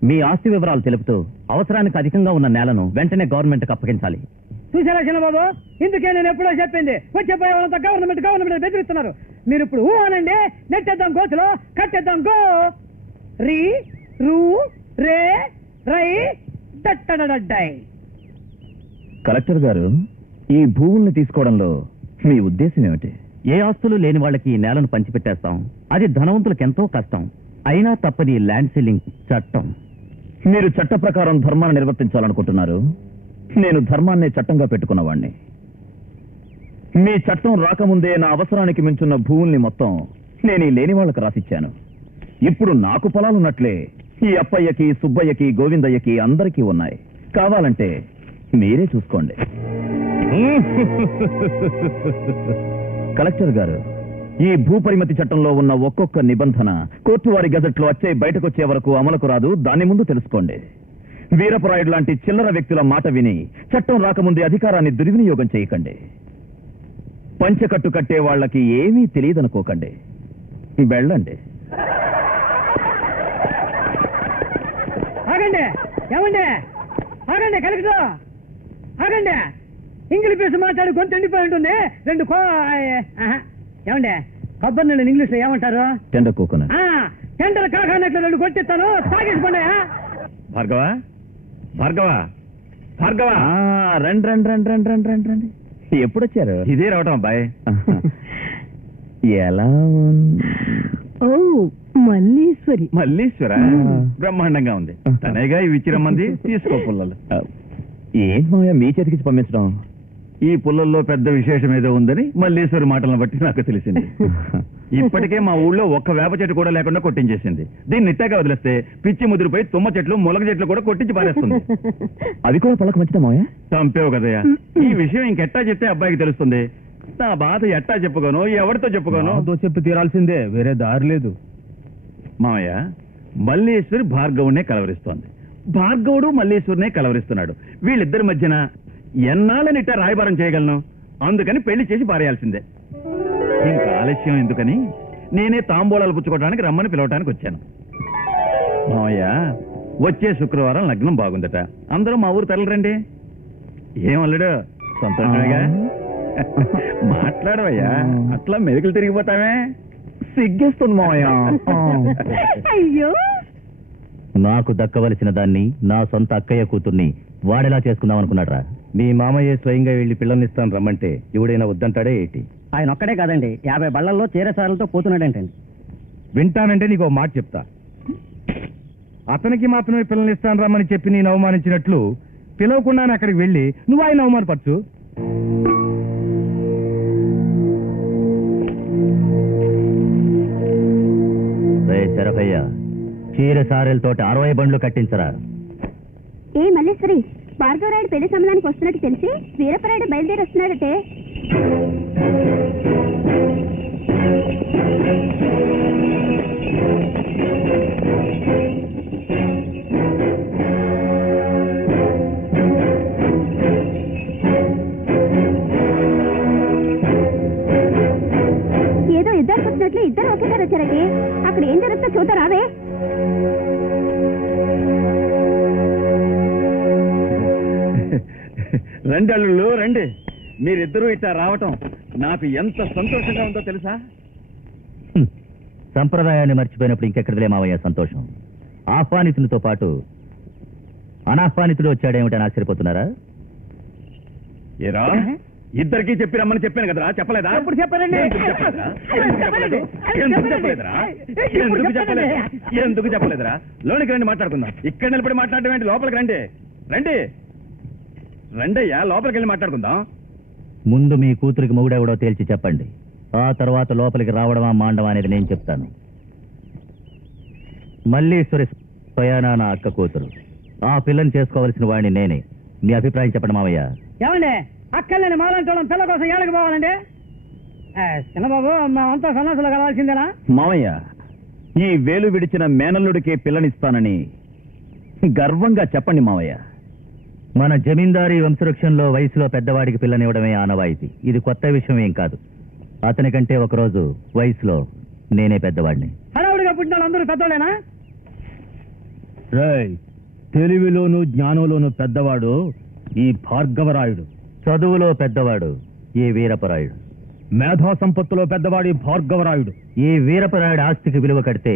మీ ఆస్తి వివరాలు తెలుపుతూ అవసరానికి అధికంగా ఉన్న నేలను వెంటనే గవర్నమెంట్కి అప్పగించాలి. చూసారా చిన్నబాబు, ఇందుకే నేను ఎప్పుడో చెప్పింది. వచ్చే పోయే వాళ్ళంతా గవర్నమెంట్ బెదిరిస్తున్నారు. మీరు ఇప్పుడు ఊ అనండి, నెట్టేద్దాం గోతులో, కట్టేద్దాం గో. రీ రూ రే రై దట్టడడ్డై. కలెక్టర్ గారు, ఈ భూముల్ని తీసుకోవడంలో మీ ఉద్దేశం ఏమిటి? ఏ ఆస్తులు లేని వాళ్ళకి ఈ నేలను పంచిపెట్టేస్తాం. అది ధనవంతులకు ఎంతో కష్టం. అయినా తప్పది ల్యాండ్ సీలింగ్ చట్టం. మీరు చట్ట ప్రకారం ధర్మాన్ని నిర్వర్తించాలనుకుంటున్నారు. నేను ధర్మాన్నే చట్టంగా పెట్టుకున్నవాణ్ణి. మీ చట్టం రాకముందే నా అవసరానికి మించున్న భూముల్ని మొత్తం నేను ఈ లేని వాళ్ళకు రాసిచ్చాను. ఇప్పుడు నాకు పొలాలున్నట్లే ఈ అప్పయ్యకి, సుబ్బయ్యకి, గోవిందయ్యకి అందరికీ ఉన్నాయి. కావాలంటే మీరే చూసుకోండి. కలెక్టర్ గారు, ఈ భూపరిమితి చట్టంలో ఉన్న ఒక్కొక్క నిబంధన కోర్టు వారి గజెట్లో బయటకొచ్చే వరకు అమలుకు రాదు. దాని ముందు తెలుసుకోండి. వీరపరాయుడు లాంటి చిల్లర వ్యక్తుల మాట విని చట్టం రాకముందే అధికారాన్ని దుర్వినియోగం చేయకండి. పంచకట్టు కట్టే వాళ్ళకి ఏమీ తెలియదనుకోకండి. వెళ్ళండి. ఆగండి, ఏమండి? ఆగండి కలెక్టర్, ఆగండి. ఇంగ్లీష్ మాట్లాడి కొంత ఎండిపోయి ఉంటుంది. ఏమండి కొబ్బరి నీళ్ళు ఇంగ్లీష్ లో ఏమంటారు? Tender coconut. టెండర్ కాకనట్లు 2 కొట్టిస్తాను, తాగేసుకోండి. భార్గవ, భార్గవ, భార్గవ, రండి రండి రండి రండి రండి రండి రండి. ఎప్పుడొచ్చారు? ఇదే రావటం అబ్బాయి. ఎలా ఓ మల్లీశ్వరి. మల్లీశ్వర బ్రహ్మాండంగా ఉంది. తనేగా ఇవి ఇచ్చిరమ్మంది. తీసుకో పుల్లలు. ఏం మాయా మీ చేతికి పంపించడం? ఈ పుల్లల్లో పెద్ద విశేషం ఏదో ఉందని మల్లీశ్వరి మాటలను బట్టి నాకు తెలిసింది. ఇప్పటికే మా ఊళ్ళో ఒక్క వేప చెట్టు కూడా లేకుండా కొట్టించేసింది. దీన్ని నిట్టాగా వదిలేస్తే పిచ్చి ముదిరిపోయి తుమ్మ చెట్లు ములగ చెట్లు కూడా కొట్టించి పారేస్తుంది. అది కూడా పళ్ళకు మంచిదా మాయా? చంపేవు కదయ్యా. ఈ విషయం ఇంకెట్టా చెప్తే అబ్బాయికి తెలుస్తుంది. నా బాధ ఎట్టా చెప్పుకోను, ఎవరితో చెప్పుకోను? చెప్పి తీరాల్సిందే, వేరే దారి లేదు. మామయ్య, మల్లేశ్వరి భార్గవునే కలవరిస్తోంది, భార్గవుడు మల్లేశ్వరినే కలవరిస్తున్నాడు. వీళ్ళిద్దరి మధ్యన ఎన్నాళ్ళనిట్ట రాయబారం చేయగలను? అందుకని పెళ్లి చేసి పారేయాల్సిందే. ఇంకా ఆలస్యం ఎందుకని నేనే తాంబూలాలు పుచ్చుకోవడానికి రమ్మని పిలవటానికి వచ్చాను. మామయ్య, వచ్చే శుక్రవారం లగ్నం బాగుందట. అందరూ మా ఊరు తరలిరండి. ఏమల్లుడు, సంతోషమేగా? మాట్లాడవయ్యా, అట్లా మెరుకులు తిరిగిపోతావే. సిగ్గేస్తుంది మామయ్య. అయ్యో, నాకు దక్కవలసిన దాన్ని, నా సొంత అక్కయ్య కూతుర్ని వాడెలా చేసుకుందాం అనుకున్నాడ్రా? మీ మామయ్య స్వయంగా వెళ్ళి పిల్లల్నిస్తాను రమ్మంటే ఎవడైనా వద్దంటాడే ఏంటి? ఆయన ఒక్కడే కాదండి, 50 బళ్ళల్లో చీరసాలతో పోతున్నాడంటండి. వింటానంటే నీకు మాట చెప్తా. అతనికి మాత్రమే పిల్లల్నిస్తాను రమ్మని చెప్పి నేను అవమానించినట్లు పిలవకుండానే అక్కడికి వెళ్ళి నువ్వు ఆయన అవమానపరచు. శరభయ్య, చీర సారెలతోటి 60 బండ్లు కట్టించరా. ఏ మల్లేశ్వరి, భార్గవరాయుడు పెళ్లి సంబంధానికి వస్తున్నట్టు తెలిసి వీరపరాయుడు బయలుదేరి వస్తున్నాడటే. ఏదో ఇద్దరు వచ్చినట్లు ఇద్దరు ఒకేసారి వచ్చారటే. అక్కడ ఏం జరుగుతుందో చూద్దారావే. రండి అల్లుళ్ళు, రండి. మీరిద్దరూ ఇట్లా రావటం నాకు ఎంత సంతోషంగా ఉందో తెలుసా? సంప్రదాయాన్ని మర్చిపోయినప్పుడు ఇంకెక్కడిలే మావయ్య సంతోషం. ఆహ్వానితునితో పాటు అనాహ్వానితుడు వచ్చాడేమిటని ఆశ్చర్యపోతున్నారా? ఏరా, ఇద్దరికి చెప్పి రమ్మని చెప్పాను కదరా, చెప్పలేదా? ఎప్పుడు చెప్పారండి? ఎందుకు చెప్పలేదురా? లోనికి రండి, మాట్లాడుకుందాం. ఇక్కడ నిలబడి మాట్లాడడం ఏంటి? లోపలికి రండి. రండి రండయ్యా, లోపలికి వెళ్ళి మాట్లాడుకుందాం. ముందు మీ కూతురికి మొగుడెవడో తేల్చి చెప్పండి. ఆ తర్వాత లోపలికి రావడమా మాండమా అనేది నేను చెప్తాను. మల్లీశ్వరి స్వయానా నా అక్క కూతురు. ఆ పిల్లని చేసుకోవలసిన వాడిని నేనే. మీ అభిప్రాయం చెప్పండి మావయ్య. ఏమండి, అక్కల్ని మాలంటోళ్ళం పిల్ల కోసం ఏడకి పోవాలండి? చిన్నబాబు, మేమంతా సన్నాసులు కలవాల్సిందేనా? మావయ్య, ఈ వేలు విడిచిన మేనల్లుడికే పిల్లనిస్తానని గర్వంగా చెప్పండి మావయ్య. మన జమీందారీ వంశవృక్షంలో వయసులో పెద్దవాడికి పిల్లనివ్వడమే ఆనవాయితీ. ఇది కొత్త విషయం ఏం కాదు. అతనికంటే ఒకరోజు వయసులో నేనే పెద్దవాడిని. హడావుడిగా పుట్టిన వాళ్ళందరూ పెద్దోళ్ళేనా? రేయ్, తెలివిలోను జ్ఞానంలోను పెద్దవాడు ఈ భార్గవరాయుడు. చదువులో పెద్దవాడు ఈ వీరపరాయుడు. మేధా సంపత్తులో పెద్దవాడి భార్గవరాయుడు. ఈ వీరపరాయుడు ఆస్తికి విలువ కడితే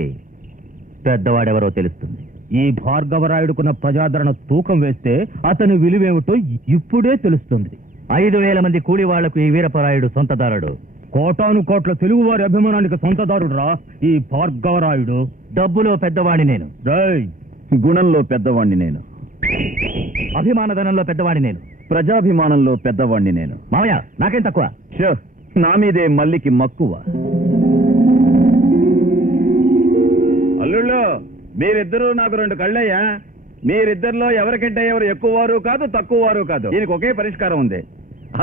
పెద్దవాడెవరో తెలుస్తుంది. ఈ భార్గవరాయుడుకున్న ప్రజాదరణ తూకం వేస్తే అతని విలువేమిటో ఇప్పుడే తెలుస్తుంది. 5,000 మంది కూలి వాళ్లకు ఈ వీరపరాయుడు సొంతదారుడు. కోటాను కోట్ల తెలుగువారి అభిమానానికి సొంతదారుడు రా ఈ భార్గవరాయుడు. డబ్బులో పెద్దవాడిని నేను. రేయ్, గుణంలో పెద్దవాణ్ణి నేను. అభిమానధనంలో పెద్దవాడిని నేను. ప్రజాభిమానంలో పెద్దవాణ్ణి నేను. మావయ్య, నాకేం తక్కువ? నా మీదే మల్లికి మక్కువ. అల్లుళ్ళు, మీరిద్దరూ నాకు 2 కళ్ళయ్యా. మీరిద్దరిలో ఎవరికంటే ఎవరు ఎక్కువ వారు కాదు, తక్కువ వారు కాదు. దీనికి ఒకే పరిష్కారం ఉంది.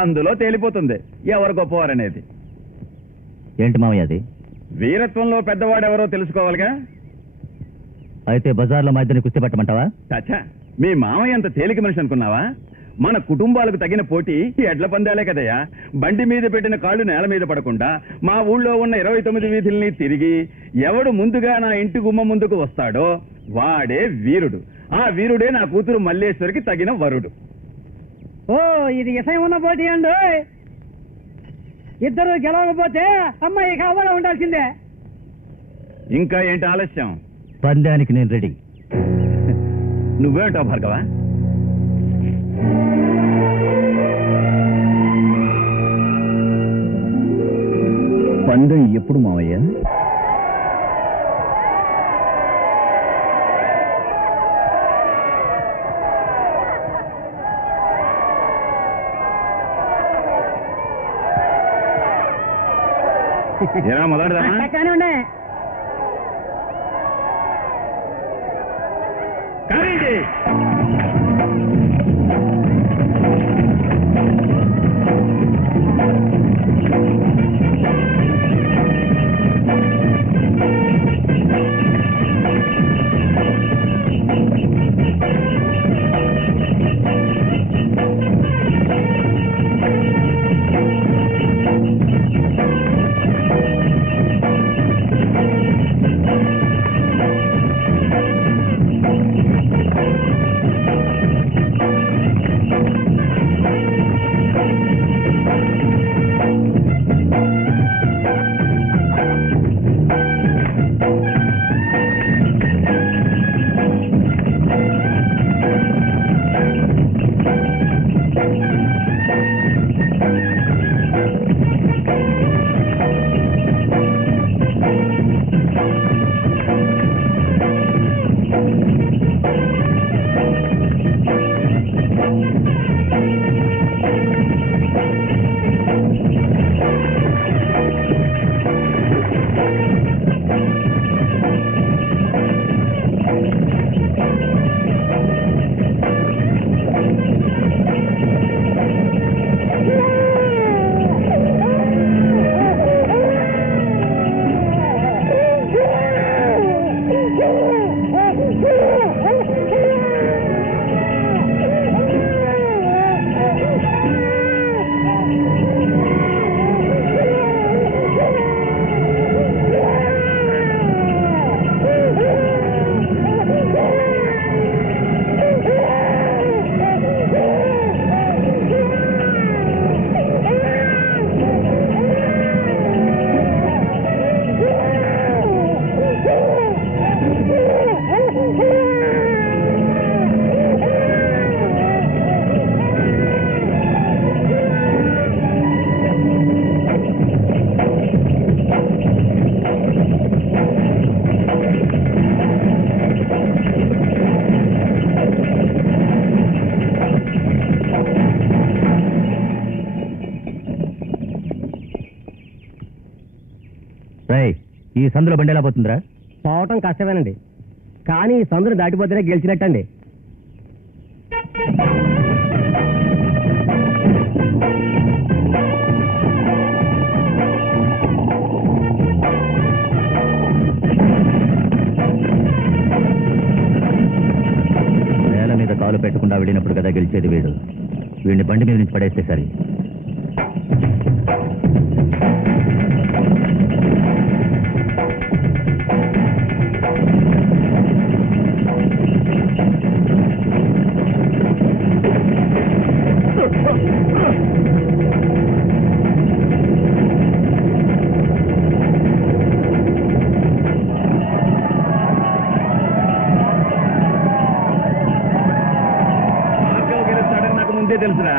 అందులో తేలిపోతుంది ఎవరు గొప్పవారనేది. ఏంటి మావయ్య అది? వీరత్వంలో పెద్దవాడెవరో తెలుసుకోవాలిగా. అయితే బజార్లో మా ఇద్దరిని కుస్తీ పెట్టమంటావా? చచ్చా, మీ మామయ్య అంత తేలిక మనిషి అనుకున్నావా? మన కుటుంబాలకు తగిన పోటీ ఎడ్ల పందాలే కదయ్యా. బండి మీద పెట్టిన కాళ్ళు నేల మీద పడకుండా మా ఊళ్ళో ఉన్న 29 వీధుల్ని తిరిగి ఎవడు ముందుగా నా ఇంటి గుమ్మ ముందుకు వస్తాడో వాడే వీరుడు. ఆ వీరుడే నా కూతురు మల్లేశ్వరికి తగిన వరుడు. ఓ ఇది విషయం ఉన్న పోటీ అండి. ఇద్దరు గెలవకపోతే అమ్మాయి కావాలా ఉండాల్సిందే. ఇంకా ఏంటి ఆలస్యం? పందానికి నేను రెడీ. నువ్వేంటావు భార్గవ? పందెం ఎప్పుడు మావయ్య? ఎలా మొదలెడదామా? కానివ్వండి. ఈ సందులో బండి ఎలా పోతుందిరా? పోవటం కష్టమేనండి, కానీ ఈ సందును దాటిపోతేనే గెలిచినట్టండి. నేల మీద కాలు పెట్టకుండా వెళ్ళినప్పుడు కదా గెలిచేది వీడు. వీడిని బండి మీద నుంచి పడేస్తే సరే. తెలుసురా?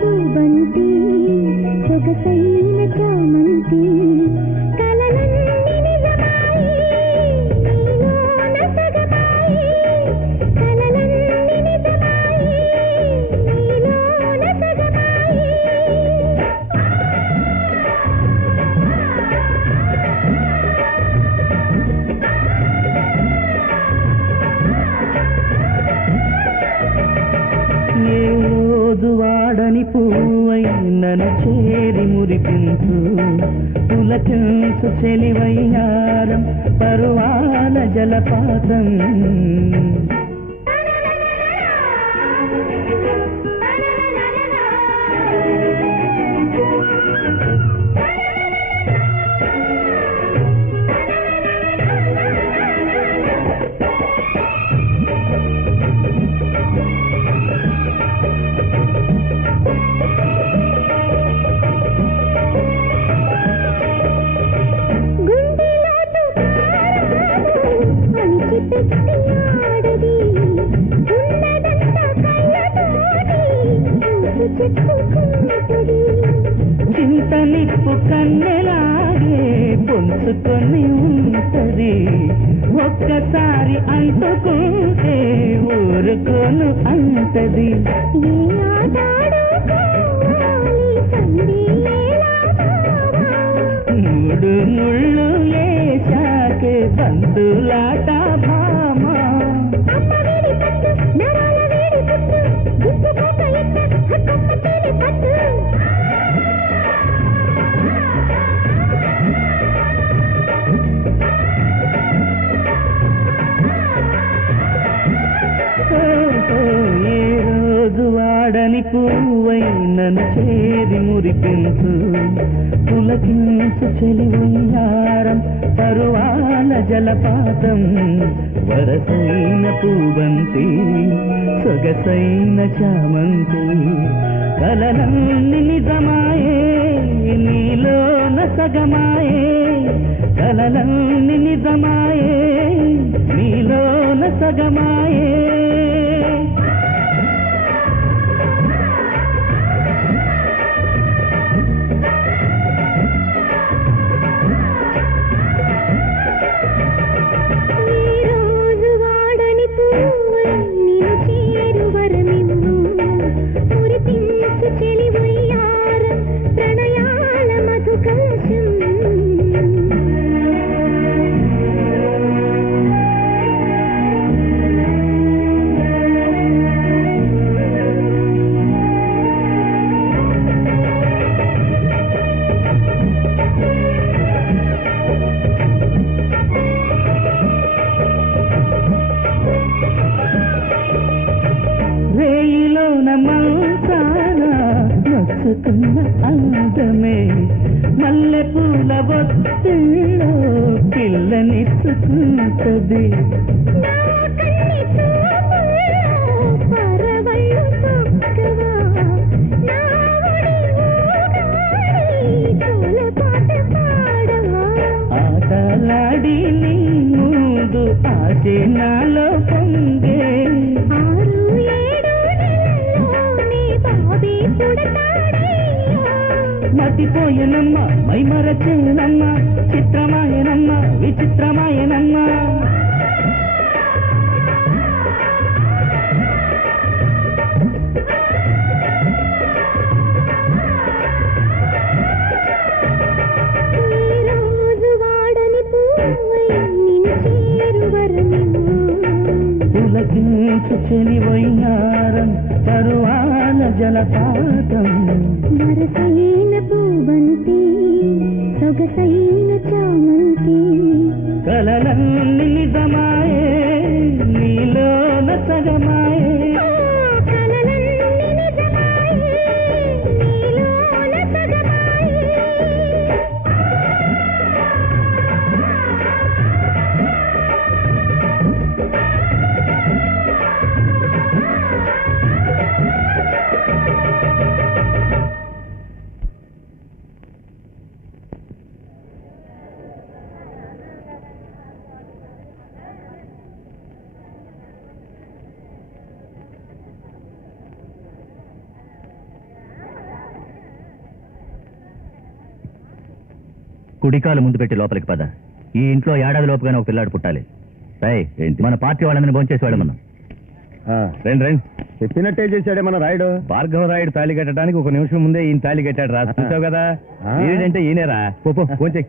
పూబంతి సొగసైన చామంతి కలలన్నీ నిజమాయి నీలోన సగమాయి కలలన్నీ నిజమాయి నీలోన సగమాయి ఏ రోజు వాడని పువ్వై నన్ను చేరి మురిపించు పులకించు చెలివయ్యారం పరువాల జలపాతం చింత నిప్పు కన్నెలాగే పొంచుకొని ఉంటది ఒక్కసారి అంటుకుంటే ఊరుకోను అంటది ఏ ఆటాడుకోవాలి సందేలా మూడు ముళ్ళు వేశాకే బంతులాట భామ అమ్మ వేడి పట్టు నరాల వేడి పుట్టు దింపుకోక ఎత్త హక్కమ్మ తేనె పట్టు ఏ రోజు వాడని పువ్వై నన్ను చేరి మురిపించు పులకించు చెలివయ్యారం పరువాల జలపాతం వరసైన పూబంతి సొగసైన చామంతి కలలన్నీ నిజమాయే నీలోన సగమాయే కలలన్నీ నిజమాయే నీలోన సగమాయే నచ్చుకున్న అందమే మల్లె పూల ఒత్తిళ్ళో పిల్లనిచ్చుకుంటది ఆటలాడి నీ ముందు ఆశే నాలో పొంగే మతిపోయనమ్మ మైమరచేనమ్మ చిత్రమాయనమ్మ విచిత్రమాయనమ్మ పులకించు చెలివయ్యారం పరువాల జలపాతం వరసైన పూబంతి సొగసైన చామంతి కలలన్నీ నిజమాయే నీలోన సగమాయే కలలన్నీ నిజమాయే నీలోన సగమాయే కుడికాలు ముందు పెట్టి లోపలికి పద. ఈ ఇంట్లో ఏడాది లోపుగానే ఒక పిల్లాడు పుట్టాలి. మన పార్టీ వాళ్ళని భోంచేసి వెళ్ళమన్నా. రండి రండి. చెప్పినట్టే చేశాడే మన రాయుడు. భార్గవ రాయుడు తాళి కట్టడానికి ఒక నిమిషం ముందే ఈయన తాళి కట్టాడు రా. చూసావు కదా, ఏంటంటే ఈయనేరా. పోచే.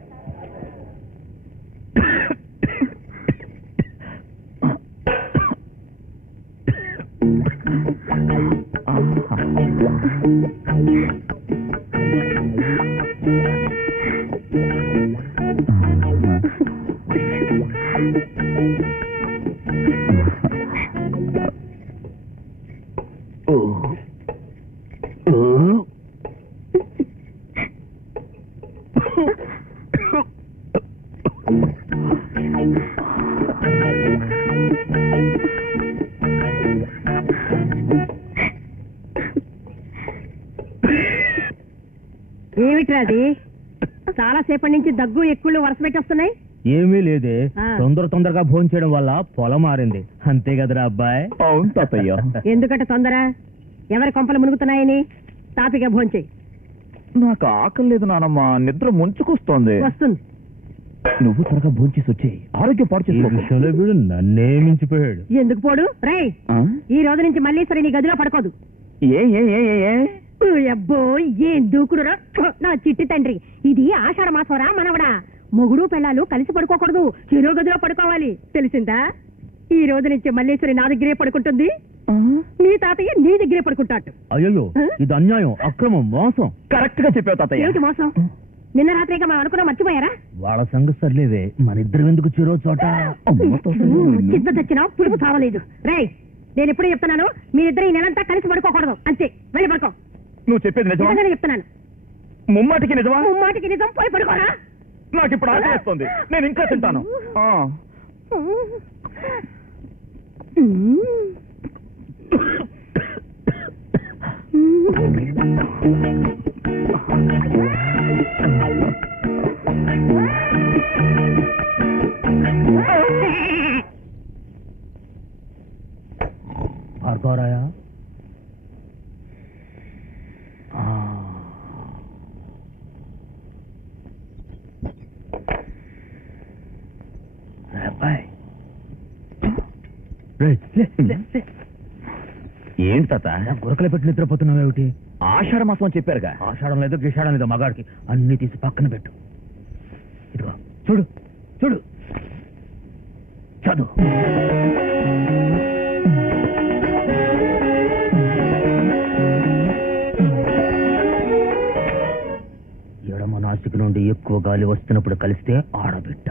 ఏమిట్రాది? చాలా సేపటి నుంచి దగ్గు ఎక్కుళ్ళు వరుస పెట్టొస్తున్నాయి. ఏమీ లేదే, తొందరగా భోజనం చేయడం వల్ల పొలం మారింది. అంతే కదరా అబ్బాయి? అవును తాతయ్య. ఎందుకంటే తొందర? ఎవరి కొంపలు మునుగుతున్నాయని తాపిగా భోంచేయి. నాకు ఆకలి లేదు నానమ్మ, నిద్ర ముంచుకొస్తోంది. వస్తుంది. నువ్వు త్వరగా భోంచేసి వచ్చి ఆరోగ్యం పాడు చేసుకో. వీడు నన్నే మించిపోయాడు. ఎందుకు పోడు? రేయ్, ఈ రోజు నుంచి మల్లీశ్వరి నీ గదిలో పడుకోదు. అబ్బో, ఏం దూకుడురా నా చిట్టి తండ్రి. ఇది ఆషాఢ మాసంరా మనవడా. మొగుడు పెళ్ళాలు కలిసి పడుకోకూడదు, చెరో గదిలో పడుకోవాలి, తెలిసిందా? ఈ రోజు నుంచి మల్లీశ్వరి నా దగ్గరే పడుకుంటుంది, మీ తాతయ్య నీ దగ్గరే పడుకుంటాడు. అయ్యో, ఇది అన్యాయం, అక్రమం, మోసం. కరెక్ట్ గా చెప్పావు తాతయ్య. ఏమిటి మోసం? నిన్న రాత్రిగా మనం అనుకున్నా మర్చిపోయారా? వాళ్ళ సంగతి సర్లేవే, మన ఇద్దరు ఎందుకు చెరో చోట? చిద్ద తెచ్చినా పులుపు చావలేదు. రేయ్, నేను ఎప్పుడూ చెప్తున్నాను, మీరిద్దరు ఈ నెలంతా కలిసి పడుకోకూడదు, అంతే. వెళ్ళి పడుకో. నువ్వు చెప్పేది నిజమా? చెప్తున్నాను. ముమ్మాటికి నిజమా? ముమ్మాటికి నిజం. పోయి పడుకోరా. నాకు ఇప్పుడు ఆకలిస్తుంది, నేను ఇంకా తింటాను. భార్గవరాయా, ఏంటి తాత గురకలు పెట్టి నిద్రపోతున్నావు ఏమిటి? ఆషాఢ మాసం అని చెప్పారుగా. ఆషాఢం లేదో గిషాఢం లేదో మగాడికి. అన్ని తీసి పక్కన పెట్టు. ఇదిగో చూడు చూడు, చదువు. ఎడమ నాసిక నుండి ఎక్కువ గాలి వస్తున్నప్పుడు కలిస్తే ఆడబిడ్డ,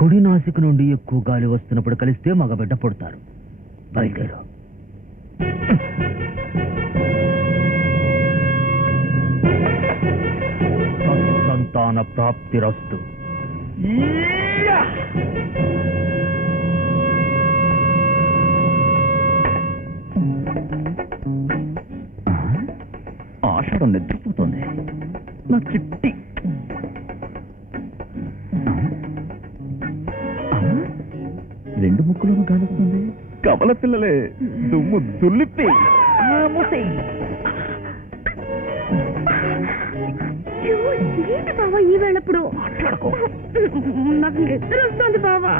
కుడి నాసిక నుండి ఎక్కువ గాలి వస్తున్నప్పుడు కలిస్తే మగబిడ్డ పుడతారు. బయలుదేరు. సంతాన ప్రాప్తిరస్తు. ఆషాఢం నిద్రపోతుంది. నా చిట్టి రెండు ముక్కులను కాలుస్తుంది. కమల పిల్లలే దుమ్ము దుల్లిపి బావా ఈ వేళప్పుడు మాట్లాడుకో. నాకు నిద్ర వస్తుంది బావా.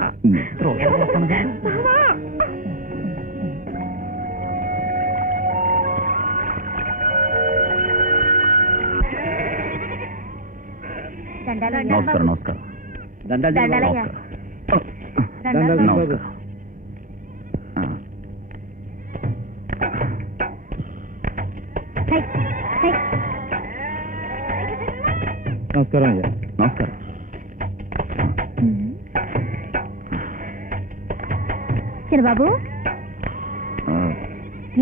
నమస్కారం. నమస్కారం. దండాలయ్యా. నమస్కారం. నమస్కారం అయ్యా. నమస్కారం. చిన్నబాబు,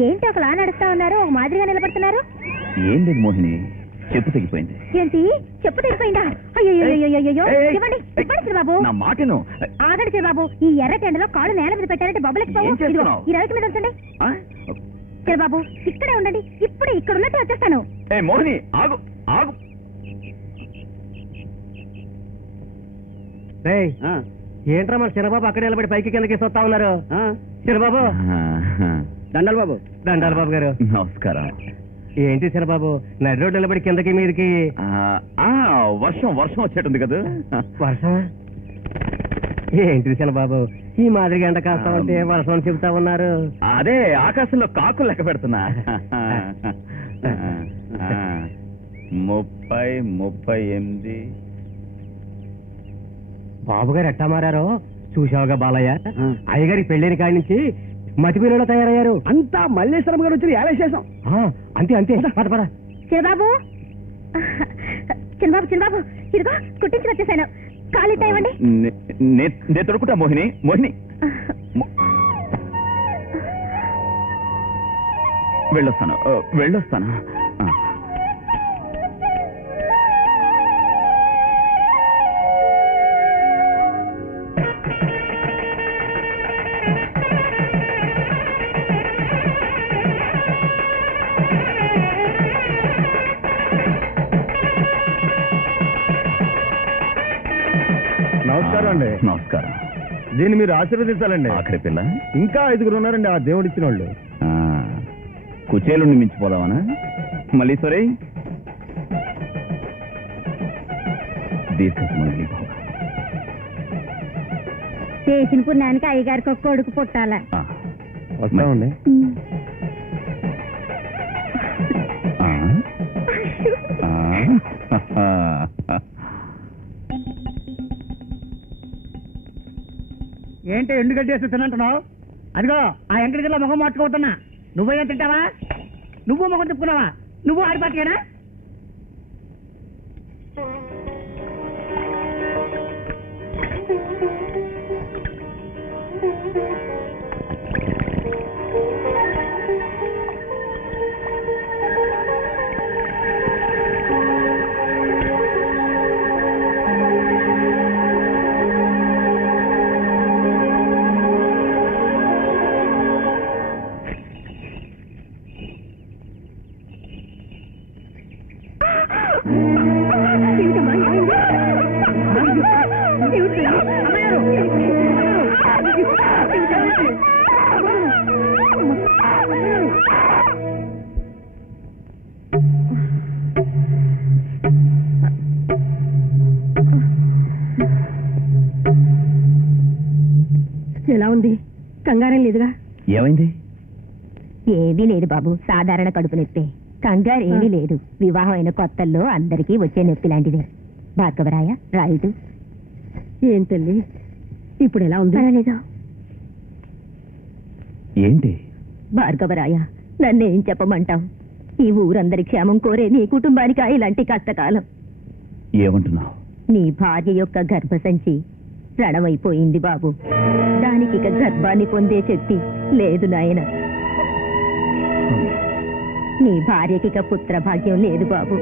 ఏంటి ఒకలా నడుస్తా ఉన్నారు, ఒక మాదిరిగా నిలబడుతున్నారు? ఏం లేదు మోహిని, చెప్పు తెగిపోయింది. ఏంటి చెప్పు తెగిపోయిందా? అయ్యో ఇవ్వండి ఇవ్వండి చిన్నబాబు. నా మాటను. ఆగండి చిన్నబాబు, ఈ ఎర్ర టెండలో కాళ్ళు నేల మీద పెట్టారంటే బొబ్బలెక్కిపోవు. ఈ రవికి మీద ఉంచండి. చిన్నబాబు ఇక్కడే ఉండండి, ఇప్పుడే ఇక్కడ ఉన్నట్టు వచ్చేస్తాను. ఏ మోహిని ఆగు ఆగు. ఏంట్రా మన చిన్నబాబు అక్కడే నిలబడి పైకి కిందకి వస్తా ఉన్నారు? చిన్నబాబు. దండాలి బాబు. దండాలి బాబు గారు. నమస్కారం. ఏంటి చిన్నబాబు నడి రోడ్డు నిలబడి కిందకి మీదకి? వర్షం వర్షం వచ్చేటుంది కదా. వర్షం ఏంటి బాబు ఈ మాదిరిగా ఎండ కాస్తా ఉంటే వర్షం అని చెబుతా ఉన్నారు. అదే ఆకాశంలో కాకులు లెక్క పెడుతున్నా. 38 బాబు గారు ఎట్టా మారారో చూసావుగా బాలయ్య. అయ్యగారికి పెళ్ళైన కాడి నుంచి మతిపీరులో తయారయ్యారు. అంతా మల్లేశ్వరం గారు వచ్చి ఏలేసేసాం. అంతే అంతే పద పద. చిన్నబాబు చిన్నబాబు చిన్నబాబు ఇదిగో కుట్టించుకు వచ్చేసాను. కాలు ఇవ్వండి. నేను తొడుకుంటా మోహిని. మోహిని వెళ్ళొస్తాను వెళ్ళొస్తాను. నమస్కారం అండి. నమస్కారం. దీన్ని మీరు ఆశీర్వదించాలండి. ఆఖరి పిల్ల ఇంకా 5 ఉన్నారండి ఆ దేవుడు ఇచ్చిన వాళ్ళు. కుచేలుండి మించిపోదామనా? మల్లీశ్వరి దీర్ఘసుమంగళి భవ. చేసిన పుణ్యానికి అయ్యగారికి ఒక కొడుకు పుట్టాల. వస్తామండి. ఏంటి ఎండు గడ్డేసి తినంటున్నావు? అదిగో ఆ వెంకట జిల్లా ముఖం మార్చుకోతున్నా. నువ్వైనా తింటావా? నువ్వు ముఖం తిప్పుకున్నావా? నువ్వు ఆడిపాటికేనా? ఎలా ఉంది? కంగారం లేదుగా? ఏమైంది? ఏమీ లేదు బాబు, సాధారణ కడుపు నొప్పి. కంగారు ఏమీ లేదు. వివాహం అయిన కొత్తల్లో అందరికీ వచ్చే నొప్పి లాంటిదే. భార్గవరాయ రాయుడు. ఏం తల్లి ఇప్పుడు ఎలా ఉంది? ఏంటి భార్గవరాయ, నన్నేం చెప్పమంటావు? ఈ ఊరందరి క్షేమం కోరే నీ కుటుంబానికి ఇలాంటి కష్టకాలం. ఏమంటున్నావు? నీ భార్య యొక్క గర్భసంచి రణమైపోయింది బాబు. దానికి ఇక గర్భాన్ని పొందే శక్తి లేదు నాయన. నీ భార్యకి ఇక పుత్ర భాగ్యం లేదు బాబు.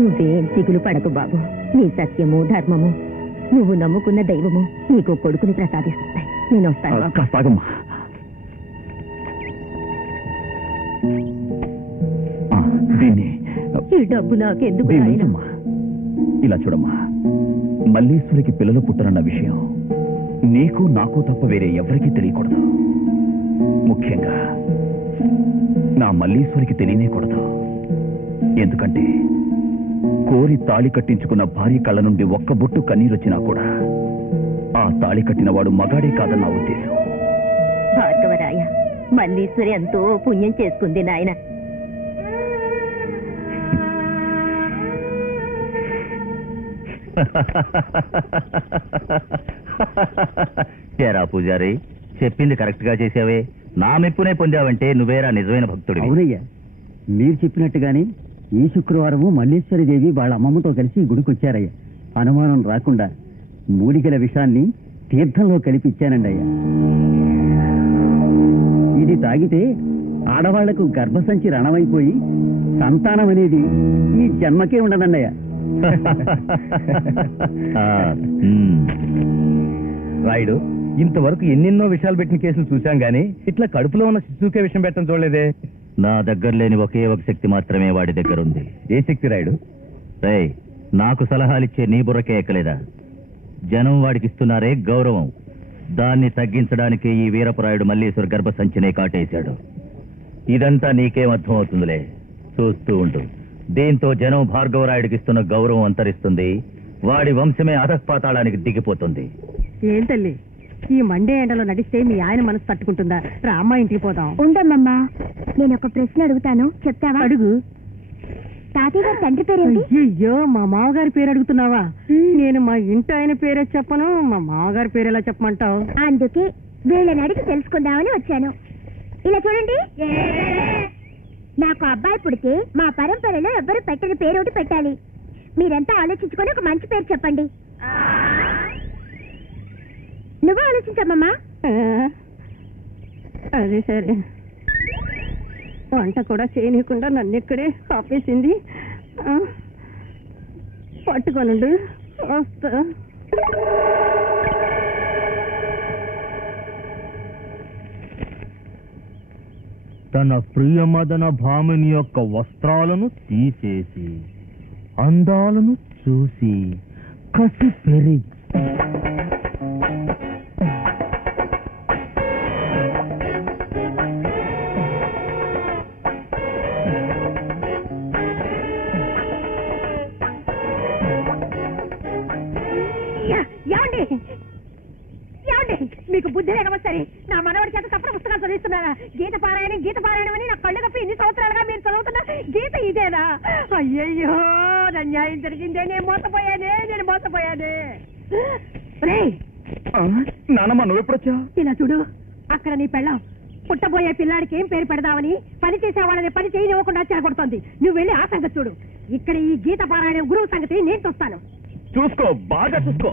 నువ్వేం దిగులు పడకు బాబు. నీ సత్యము ధర్మము నువ్వు నమ్ముకున్న దైవము నీకు కొడుకుని ప్రసాదిస్తాయి. నేను వస్తాను. ఈ డబ్బు నాకెందుకు? ఇలా చూడమ్మా, మల్లీశ్వరికి పిల్లలు పుట్టరన్న విషయం నీకు నాకు తప్ప వేరే ఎవరికీ తెలియకూడదు. ముఖ్యంగా నా మల్లీశ్వరికి తెలియనేకూడదు. ఎందుకంటే కోరి తాళి కట్టించుకున్న భార్య కళ్ళ నుండి ఒక్క బొట్టు కన్నీరొచ్చినా కూడా ఆ తాళి కట్టిన వాడు మగాడే కాదన్న ఉద్దేశం. భార్గవరాయ, మల్లీశ్వరి ఎంతో పుణ్యం చేసుకుంది నాయన. చేరా పూజారి, చెప్పింది కరెక్ట్ గా చేసావే. నా మెప్పునే పొందావంటే నువ్వేరా నిజమైన భక్తుడు. అవునయ్యా, మీరు చెప్పినట్టుగానే ఈ శుక్రవారము మల్లేశ్వరి దేవి వాళ్ళ అమ్మమ్మతో కలిసి గుడికి వచ్చారయ్యా. అనుమానం రాకుండా మూలికల విషాన్ని తీర్థంలో కలిపి ఇచ్చానండి అయ్యా. ఇది తాగితే ఆడవాళ్లకు గర్భసంచి రణమైపోయి సంతానం అనేది ఈ జన్మకే ఉండదండి అయ్యా. రాయుడు, ఇంతవరకు ఎన్నెన్నో విషయాలు పెట్టిన కేసులు చూశాం గానీ ఇట్లా కడుపులో ఉన్న శిశువుకే విషయం పెట్టడం చూడలేదే. నా దగ్గర లేని ఒకే ఒక శక్తి మాత్రమే వాడి దగ్గర ఉంది. ఏ శక్తి రాయుడు? రేయ్, నాకు సలహాలిచ్చే నీ బుర్రకే ఎక్కలేదా? జనం వాడికి ఇస్తున్నారే గౌరవం, దాన్ని తగ్గించడానికి ఈ వీరపురాయుడు మల్లీశ్వర గర్భసంచినే కాటేశాడు. ఇదంతా నీకేం అర్థం అవుతుందిలే, చూస్తూ ఉండు. దీంతో జనం భార్గవరాయుడికి ఇస్తున్న గౌరవం అంతరిస్తుంది. వాడి వంశమే అధఃపాతాళానికి దిగిపోతుంది. ఏం తల్లి, ఈ మండే ఎండలో నడిస్తే మీ ఆయన మనసు తట్టుకుంటుందా? రామ్మ ఇంటికి పోదాం. ఉండమ్మమ్మా, నేను ఒక ప్రశ్న అడుగుతాను, చెప్తావా? అడుగు. తాతయ్య గారి తండ్రి పేరేంటి? అయ్యో, మా మామగారి పేరు అడుగుతున్నావా? నేను మా ఇంటి ఆయన పేరే చెప్పను, మా మామగారి పేరు ఎలా చెప్పమంటావు? అందుకే వీళ్ళని అడిగి తెలుసుకుందామని వచ్చాను. ఇలా చూడండి, నాకు అబ్బాయి పుడితే మా పరంపరలో ఎవ్వరు పెట్టని పేరు ఒకటి పెట్టాలి. మీరంతా ఆలోచించుకొని ఒక మంచి పేరు చెప్పండి. నువ్వు ఆలోచించమ్మా. అదే సరే. వంట కూడా చేయనీయకుండా నన్ను ఇక్కడే ఆపేసింది. పట్టుకోనండు, వస్తా. తన ప్రియమదన భామిని యొక్క వస్త్రాలను తీసేసి అందాలను చూసి కసి పెరిగి మీకు బుద్ధి లేకపోతే నా మనవడి చేత తప్పుడు పుస్తకాలు చదివిస్తున్నారా? గీత పారాయణం అని నా కళ్ళు కప్పి ఇన్ని సంవత్సరాలుగా మీరు చదువుతున్న గీత ఇదేనా? అయ్యయ్యో, అన్యాయం జరిగిందే, నేను మోసపోయానే. నానమ్మ, నువ్వెప్పుడొచ్చా? ఇలా చూడు, అక్కడ నీ పెళ్ళం పుట్టబోయే పిల్లాడికి ఏం పేరు పెడదామని పని చేసే వాళ్ళని పని చేయనివ్వకుండా చెరగొడుతోంది. నువ్వు వెళ్ళి ఆ సంగతి చూడు. ఇక్కడ ఈ గీత పారాయణం గురువు సంగతి నేను చూస్తాను. చూసుకో, బాగా చూసుకో.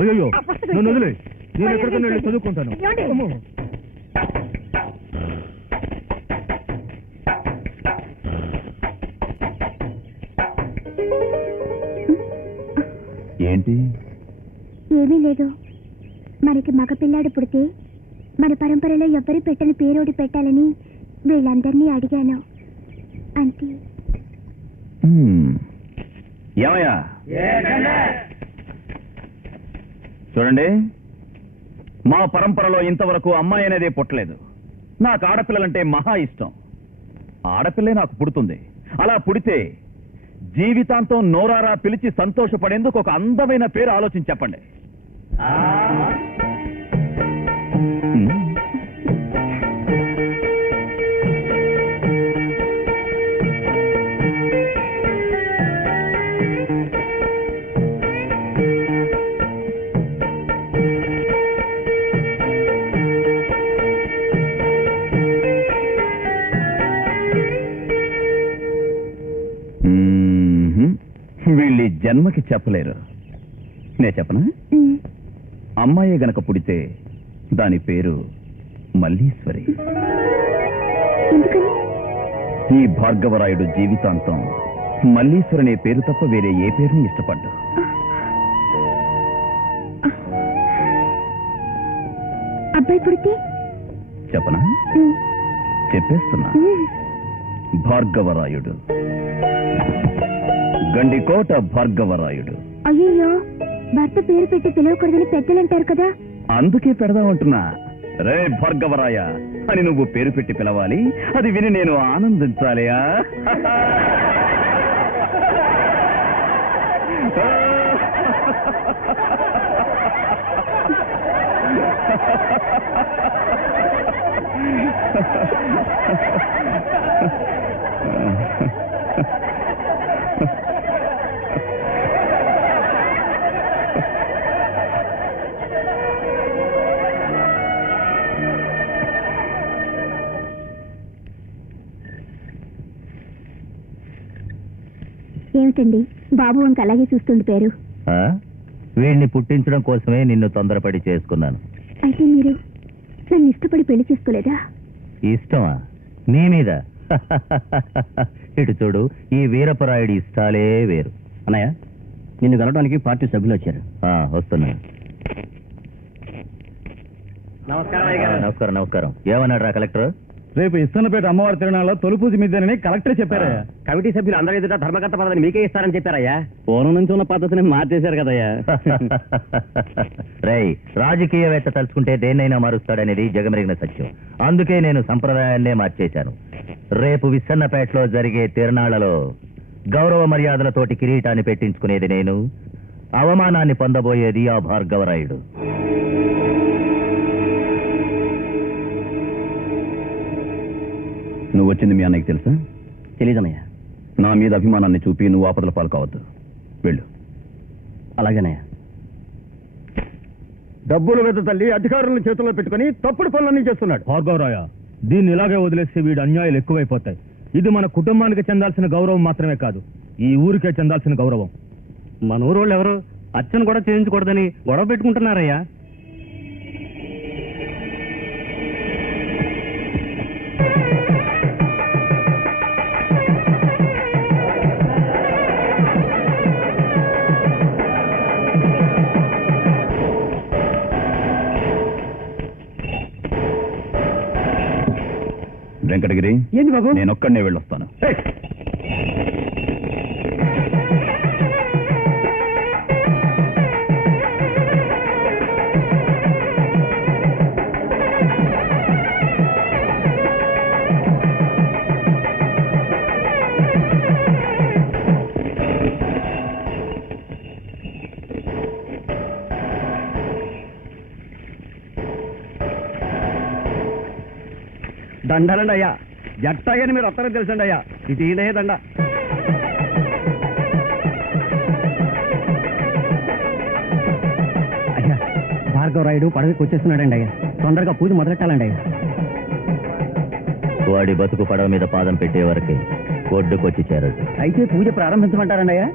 అయ్యో, నన్ను వదిలే, నేను ఎక్కడికైనా వెళ్ళి చదువుకుంటాను. ఏంటి? ఏమీ లేదు. మనకి మగపిల్లాడు పుడితే మన పరంపరలో ఎవ్వరు పెట్టని పేరోడి పెట్టాలని వీళ్ళందరినీ అడిగాను, అంతే. ఏమయ్యా, చూడండి, మా పరంపరలో ఇంతవరకు అమ్మాయి అనేదే పుట్టలేదు. నాకు ఆడపిల్లలంటే మహా ఇష్టం. ఆడపిల్లే నాకు పుడుతుంది. అలా పుడితే జీవితాంతం నోరారా పిలిచి సంతోషపడేందుకు ఒక అందమైన పేరు ఆలోచించి చెప్పండి. వీళ్ళ జన్మకి చెప్పలేరు. నే చెప్పనా? అమ్మాయి గనక పుడితే దాని పేరు మల్లీశ్వరి. ఈ భార్గవరాయుడు జీవితాంతం మల్లీశ్వరి అనే పేరు తప్ప వేరే ఏ పేరుని ఇష్టపడ్డా. అబ్బాయి పుడితే చెప్పనా? చెప్పేస్తున్నా. భార్గవరాయుడు, గండికోట భార్గవరాయుడు. అయ్యో, భర్త పేరు పెట్టి పిలవకూడదని పెద్దలంటారు కదా. అందుకే పెడదామంటున్నా. రే భార్గవరాయ అని నువ్వు పేరు పెట్టి పిలవాలి. అది విని నేను ఆనందించాలియా? ఏమిటండి, బాబు వంక అలాగే చూస్తుండి పేరు. వీడిని పుట్టించడం కోసమే నిన్ను తొందరపడి చేసుకున్నాను. అయితే మీరు నన్ను ఇష్టపడి పెళ్లి చేసుకోలేదా? ఇష్టమా నీ మీద? ఇటు చూడు, ఈ వీరపరాయుడి ఇష్టాలే వేరు. అన్నయ్య, నిన్ను కలవడానికి పార్టీ సభ్యులు వచ్చారు. వస్తున్నా. నమస్కారం. నమస్కారం. ఏమన్నాడు రా కలెక్టర్? రేపు ఇస్తన్నపేట అమ్మవారి తిరునాళ్ళలో తొలి పూజ మీదేనని కలెక్టర్ చెప్పారయ్యా. కమిటీ సభ్యులు అందరి ఎదుట ధర్మకర్త పదవిని మీకే ఇస్తారని చెప్పారయ్యా. పూర్వం నుంచి ఉన్న పద్ధతిని మార్చేశారు కదయ్యా. రై, రాజకీయవేత్త తలుచుకుంటే దేన్నైనా మారుస్తాడనేది జగమెరిగిన సత్యం. అందుకే నేను సంప్రదాయాన్నే మార్చేశాను. రేపు విస్సన్నపేటలో జరిగే తిరణాళ్లలో గౌరవ మర్యాదలతోటి కిరీటాన్ని పెట్టించుకునేది నేను, అవమానాన్ని పొందబోయేది ఆ భార్గవరాయుడు. నువ్వు వచ్చింది మీ అన్నయ్యకి తెలుసా? తెలీదన్నయ్య. నా మీద అభిమానాన్ని చూపి నువ్వు ఆపదల పాలు కావద్దు. వెళ్ళు. అలాగేనయ్య. డబ్బులు వెద తల్లి అధికారులను చేతుల్లో పెట్టుకుని తప్పుడు పనులన్నీ చేస్తున్నాడు. భార్గవరాయ, దీన్ని ఇలాగే వదిలేస్తే వీడు అన్యాయాలు ఎక్కువైపోతాయి. ఇది మన కుటుంబానికి చెందాల్సిన గౌరవం మాత్రమే కాదు, ఈ ఊరికే చెందాల్సిన గౌరవం. మన ఊరోళ్ళు ఎవరు అచ్చను కూడా చేయించకూడదని గొడవ పెట్టుకుంటున్నారయ్యా. వెంకటగిరి, ఏంది బాబు? నేను ఒక్కడనే వెళ్ళొస్తాను. దండాలండి అయ్యా. జట్టాగని మీరు వస్తారని తెలుసండి అయ్యా. ఇది ఈడే దండ. అయ్యా, భార్గవరాయుడు పడవకి వచ్చేస్తున్నాడండి అయ్యా. తొందరగా పూజ మొదలెట్టాలండి అయ్యా. వాడి బతుకు పడవ మీద పాదం పెట్టే వరకే ఒడ్డుకొచ్చి చేరడు. అయితే పూజ ప్రారంభించమంటారండి అయ్యా.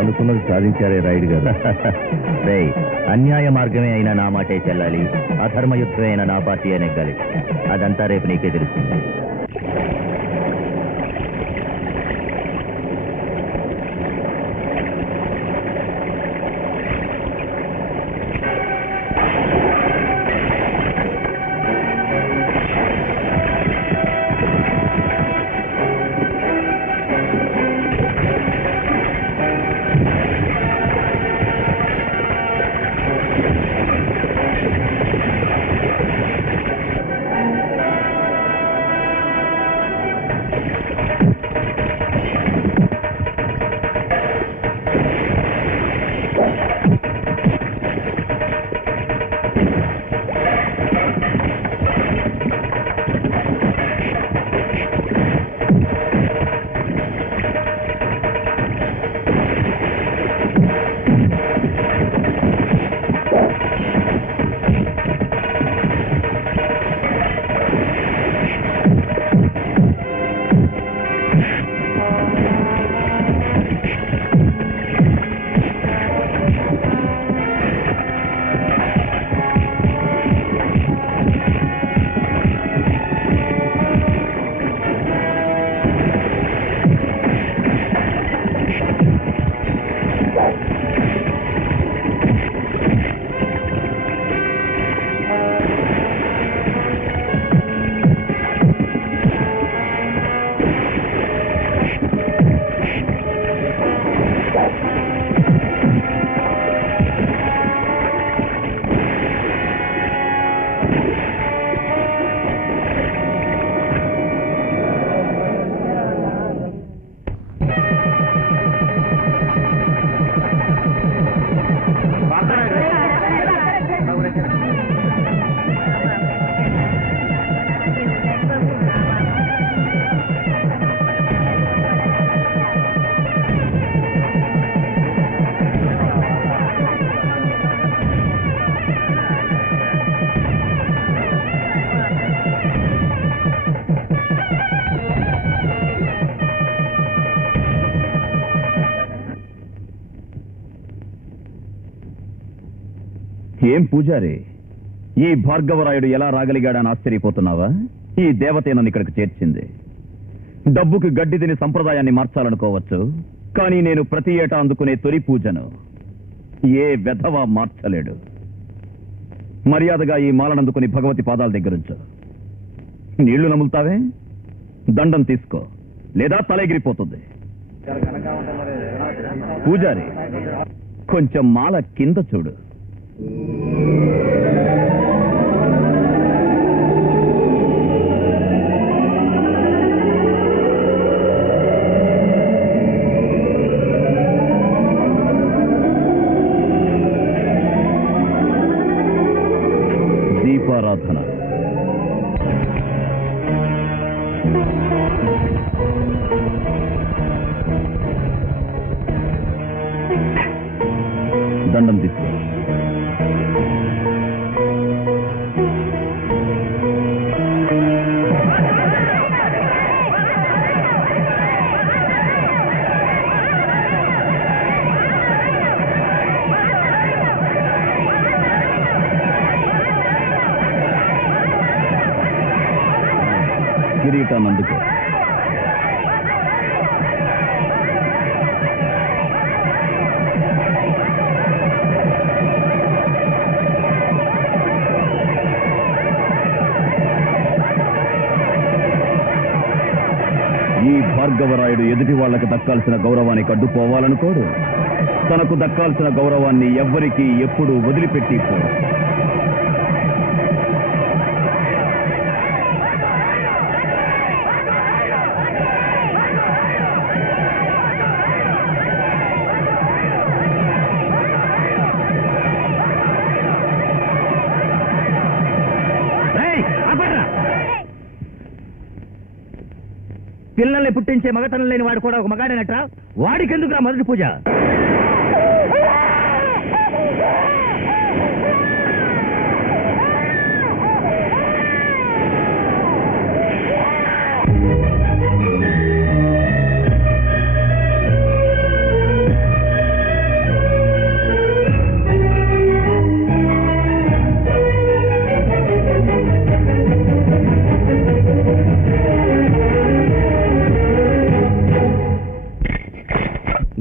అనుకున్నది సాధించారే రాయుడు గారు. అన్యాయ మార్గమే అయినా నా మాటే చెల్లాలి, అధర్మ యుద్ధమే అయినా నా పార్టీ నెగ్గాలి. అదంతా రేపు నీకే తెలుస్తుంది. ఏం పూజారి, ఈ భార్గవరాయుడు ఎలా రాగలిగాడని ఆశ్చర్యపోతున్నావా? ఈ దేవతే నన్ను ఇక్కడికి చేర్చింది. డబ్బుకి గడ్డి తిని సంప్రదాయాన్ని మార్చాలనుకోవచ్చు, కానీ నేను ప్రతి ఏటా అందుకునే తొలి పూజను ఏ వెధవా మార్చలేడు. మర్యాదగా ఈ మాలనందుకుని భగవతి పాదాల దగ్గరుంచు. నీళ్లు నములుతావే, దండం తీసుకో, లేదా తలెగిరిపోతుంది. పూజారి, కొంచెం మాల కింద చూడు. దీపారాధన. దండం తీసుకో. కిరీటానందుకో. ఈ భార్గవరాయుడు ఎదుటి వాళ్లకు దక్కాల్సిన గౌరవానికి అడ్డుపోవాలనుకోడు. తనకు దక్కాల్సిన గౌరవాన్ని ఎవ్వరికీ ఎప్పుడూ వదిలిపెట్టిపోడు. పిల్లల్ని పుట్టించే మగతనం లేని వాడు కూడా ఒక మగాడేనట్ట. వాడికెందుకురా మొదటి పూజ?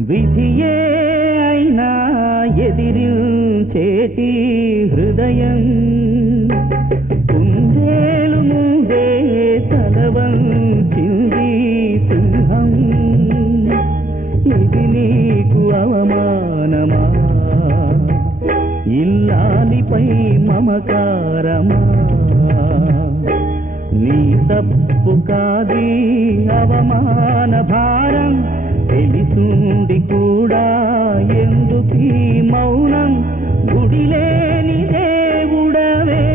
విధియే అయినా ఎదిరించేటి హృదయం కుందేలు ముందే తలవంచింది సింహం. ఇది నీకు అవమానమా? ఇల్లాలిపై మమకారమా? నీ తప్పు కాది అవమాన భారం. తెలిసుండి కూడా ఎందుకీ మౌనం? గుడిలేని దేవుడవే,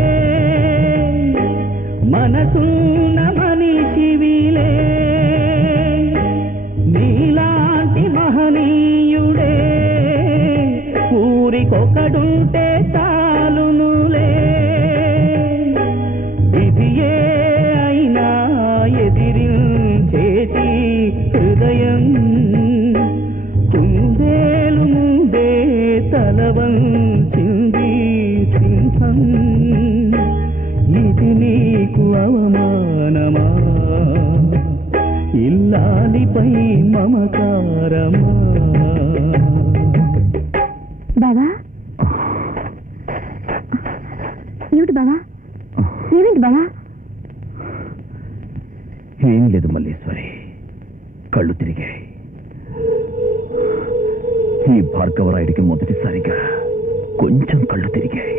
మనసున్న మనిషివిలే. నీలాంటి మహనీయుడే ఊరికొకడుంటే చాలునులే. విధియే అయినా ఎదిరించేటి హృదయం కుందేలు ముందే తలవంచింది సింహం. ఇది నీకు అవమానమా? ఇల్లాలిపై మమకారమా? బావా, ఏమిటి బావా? ఏమిటి బావా? ఏం లేదు మల్లేశ్వరి, కళ్ళు తిరిగాయి. ఈ భార్గవరాయుడికి మొదటిసారిగా కొంచెం కళ్ళు తిరిగాయి.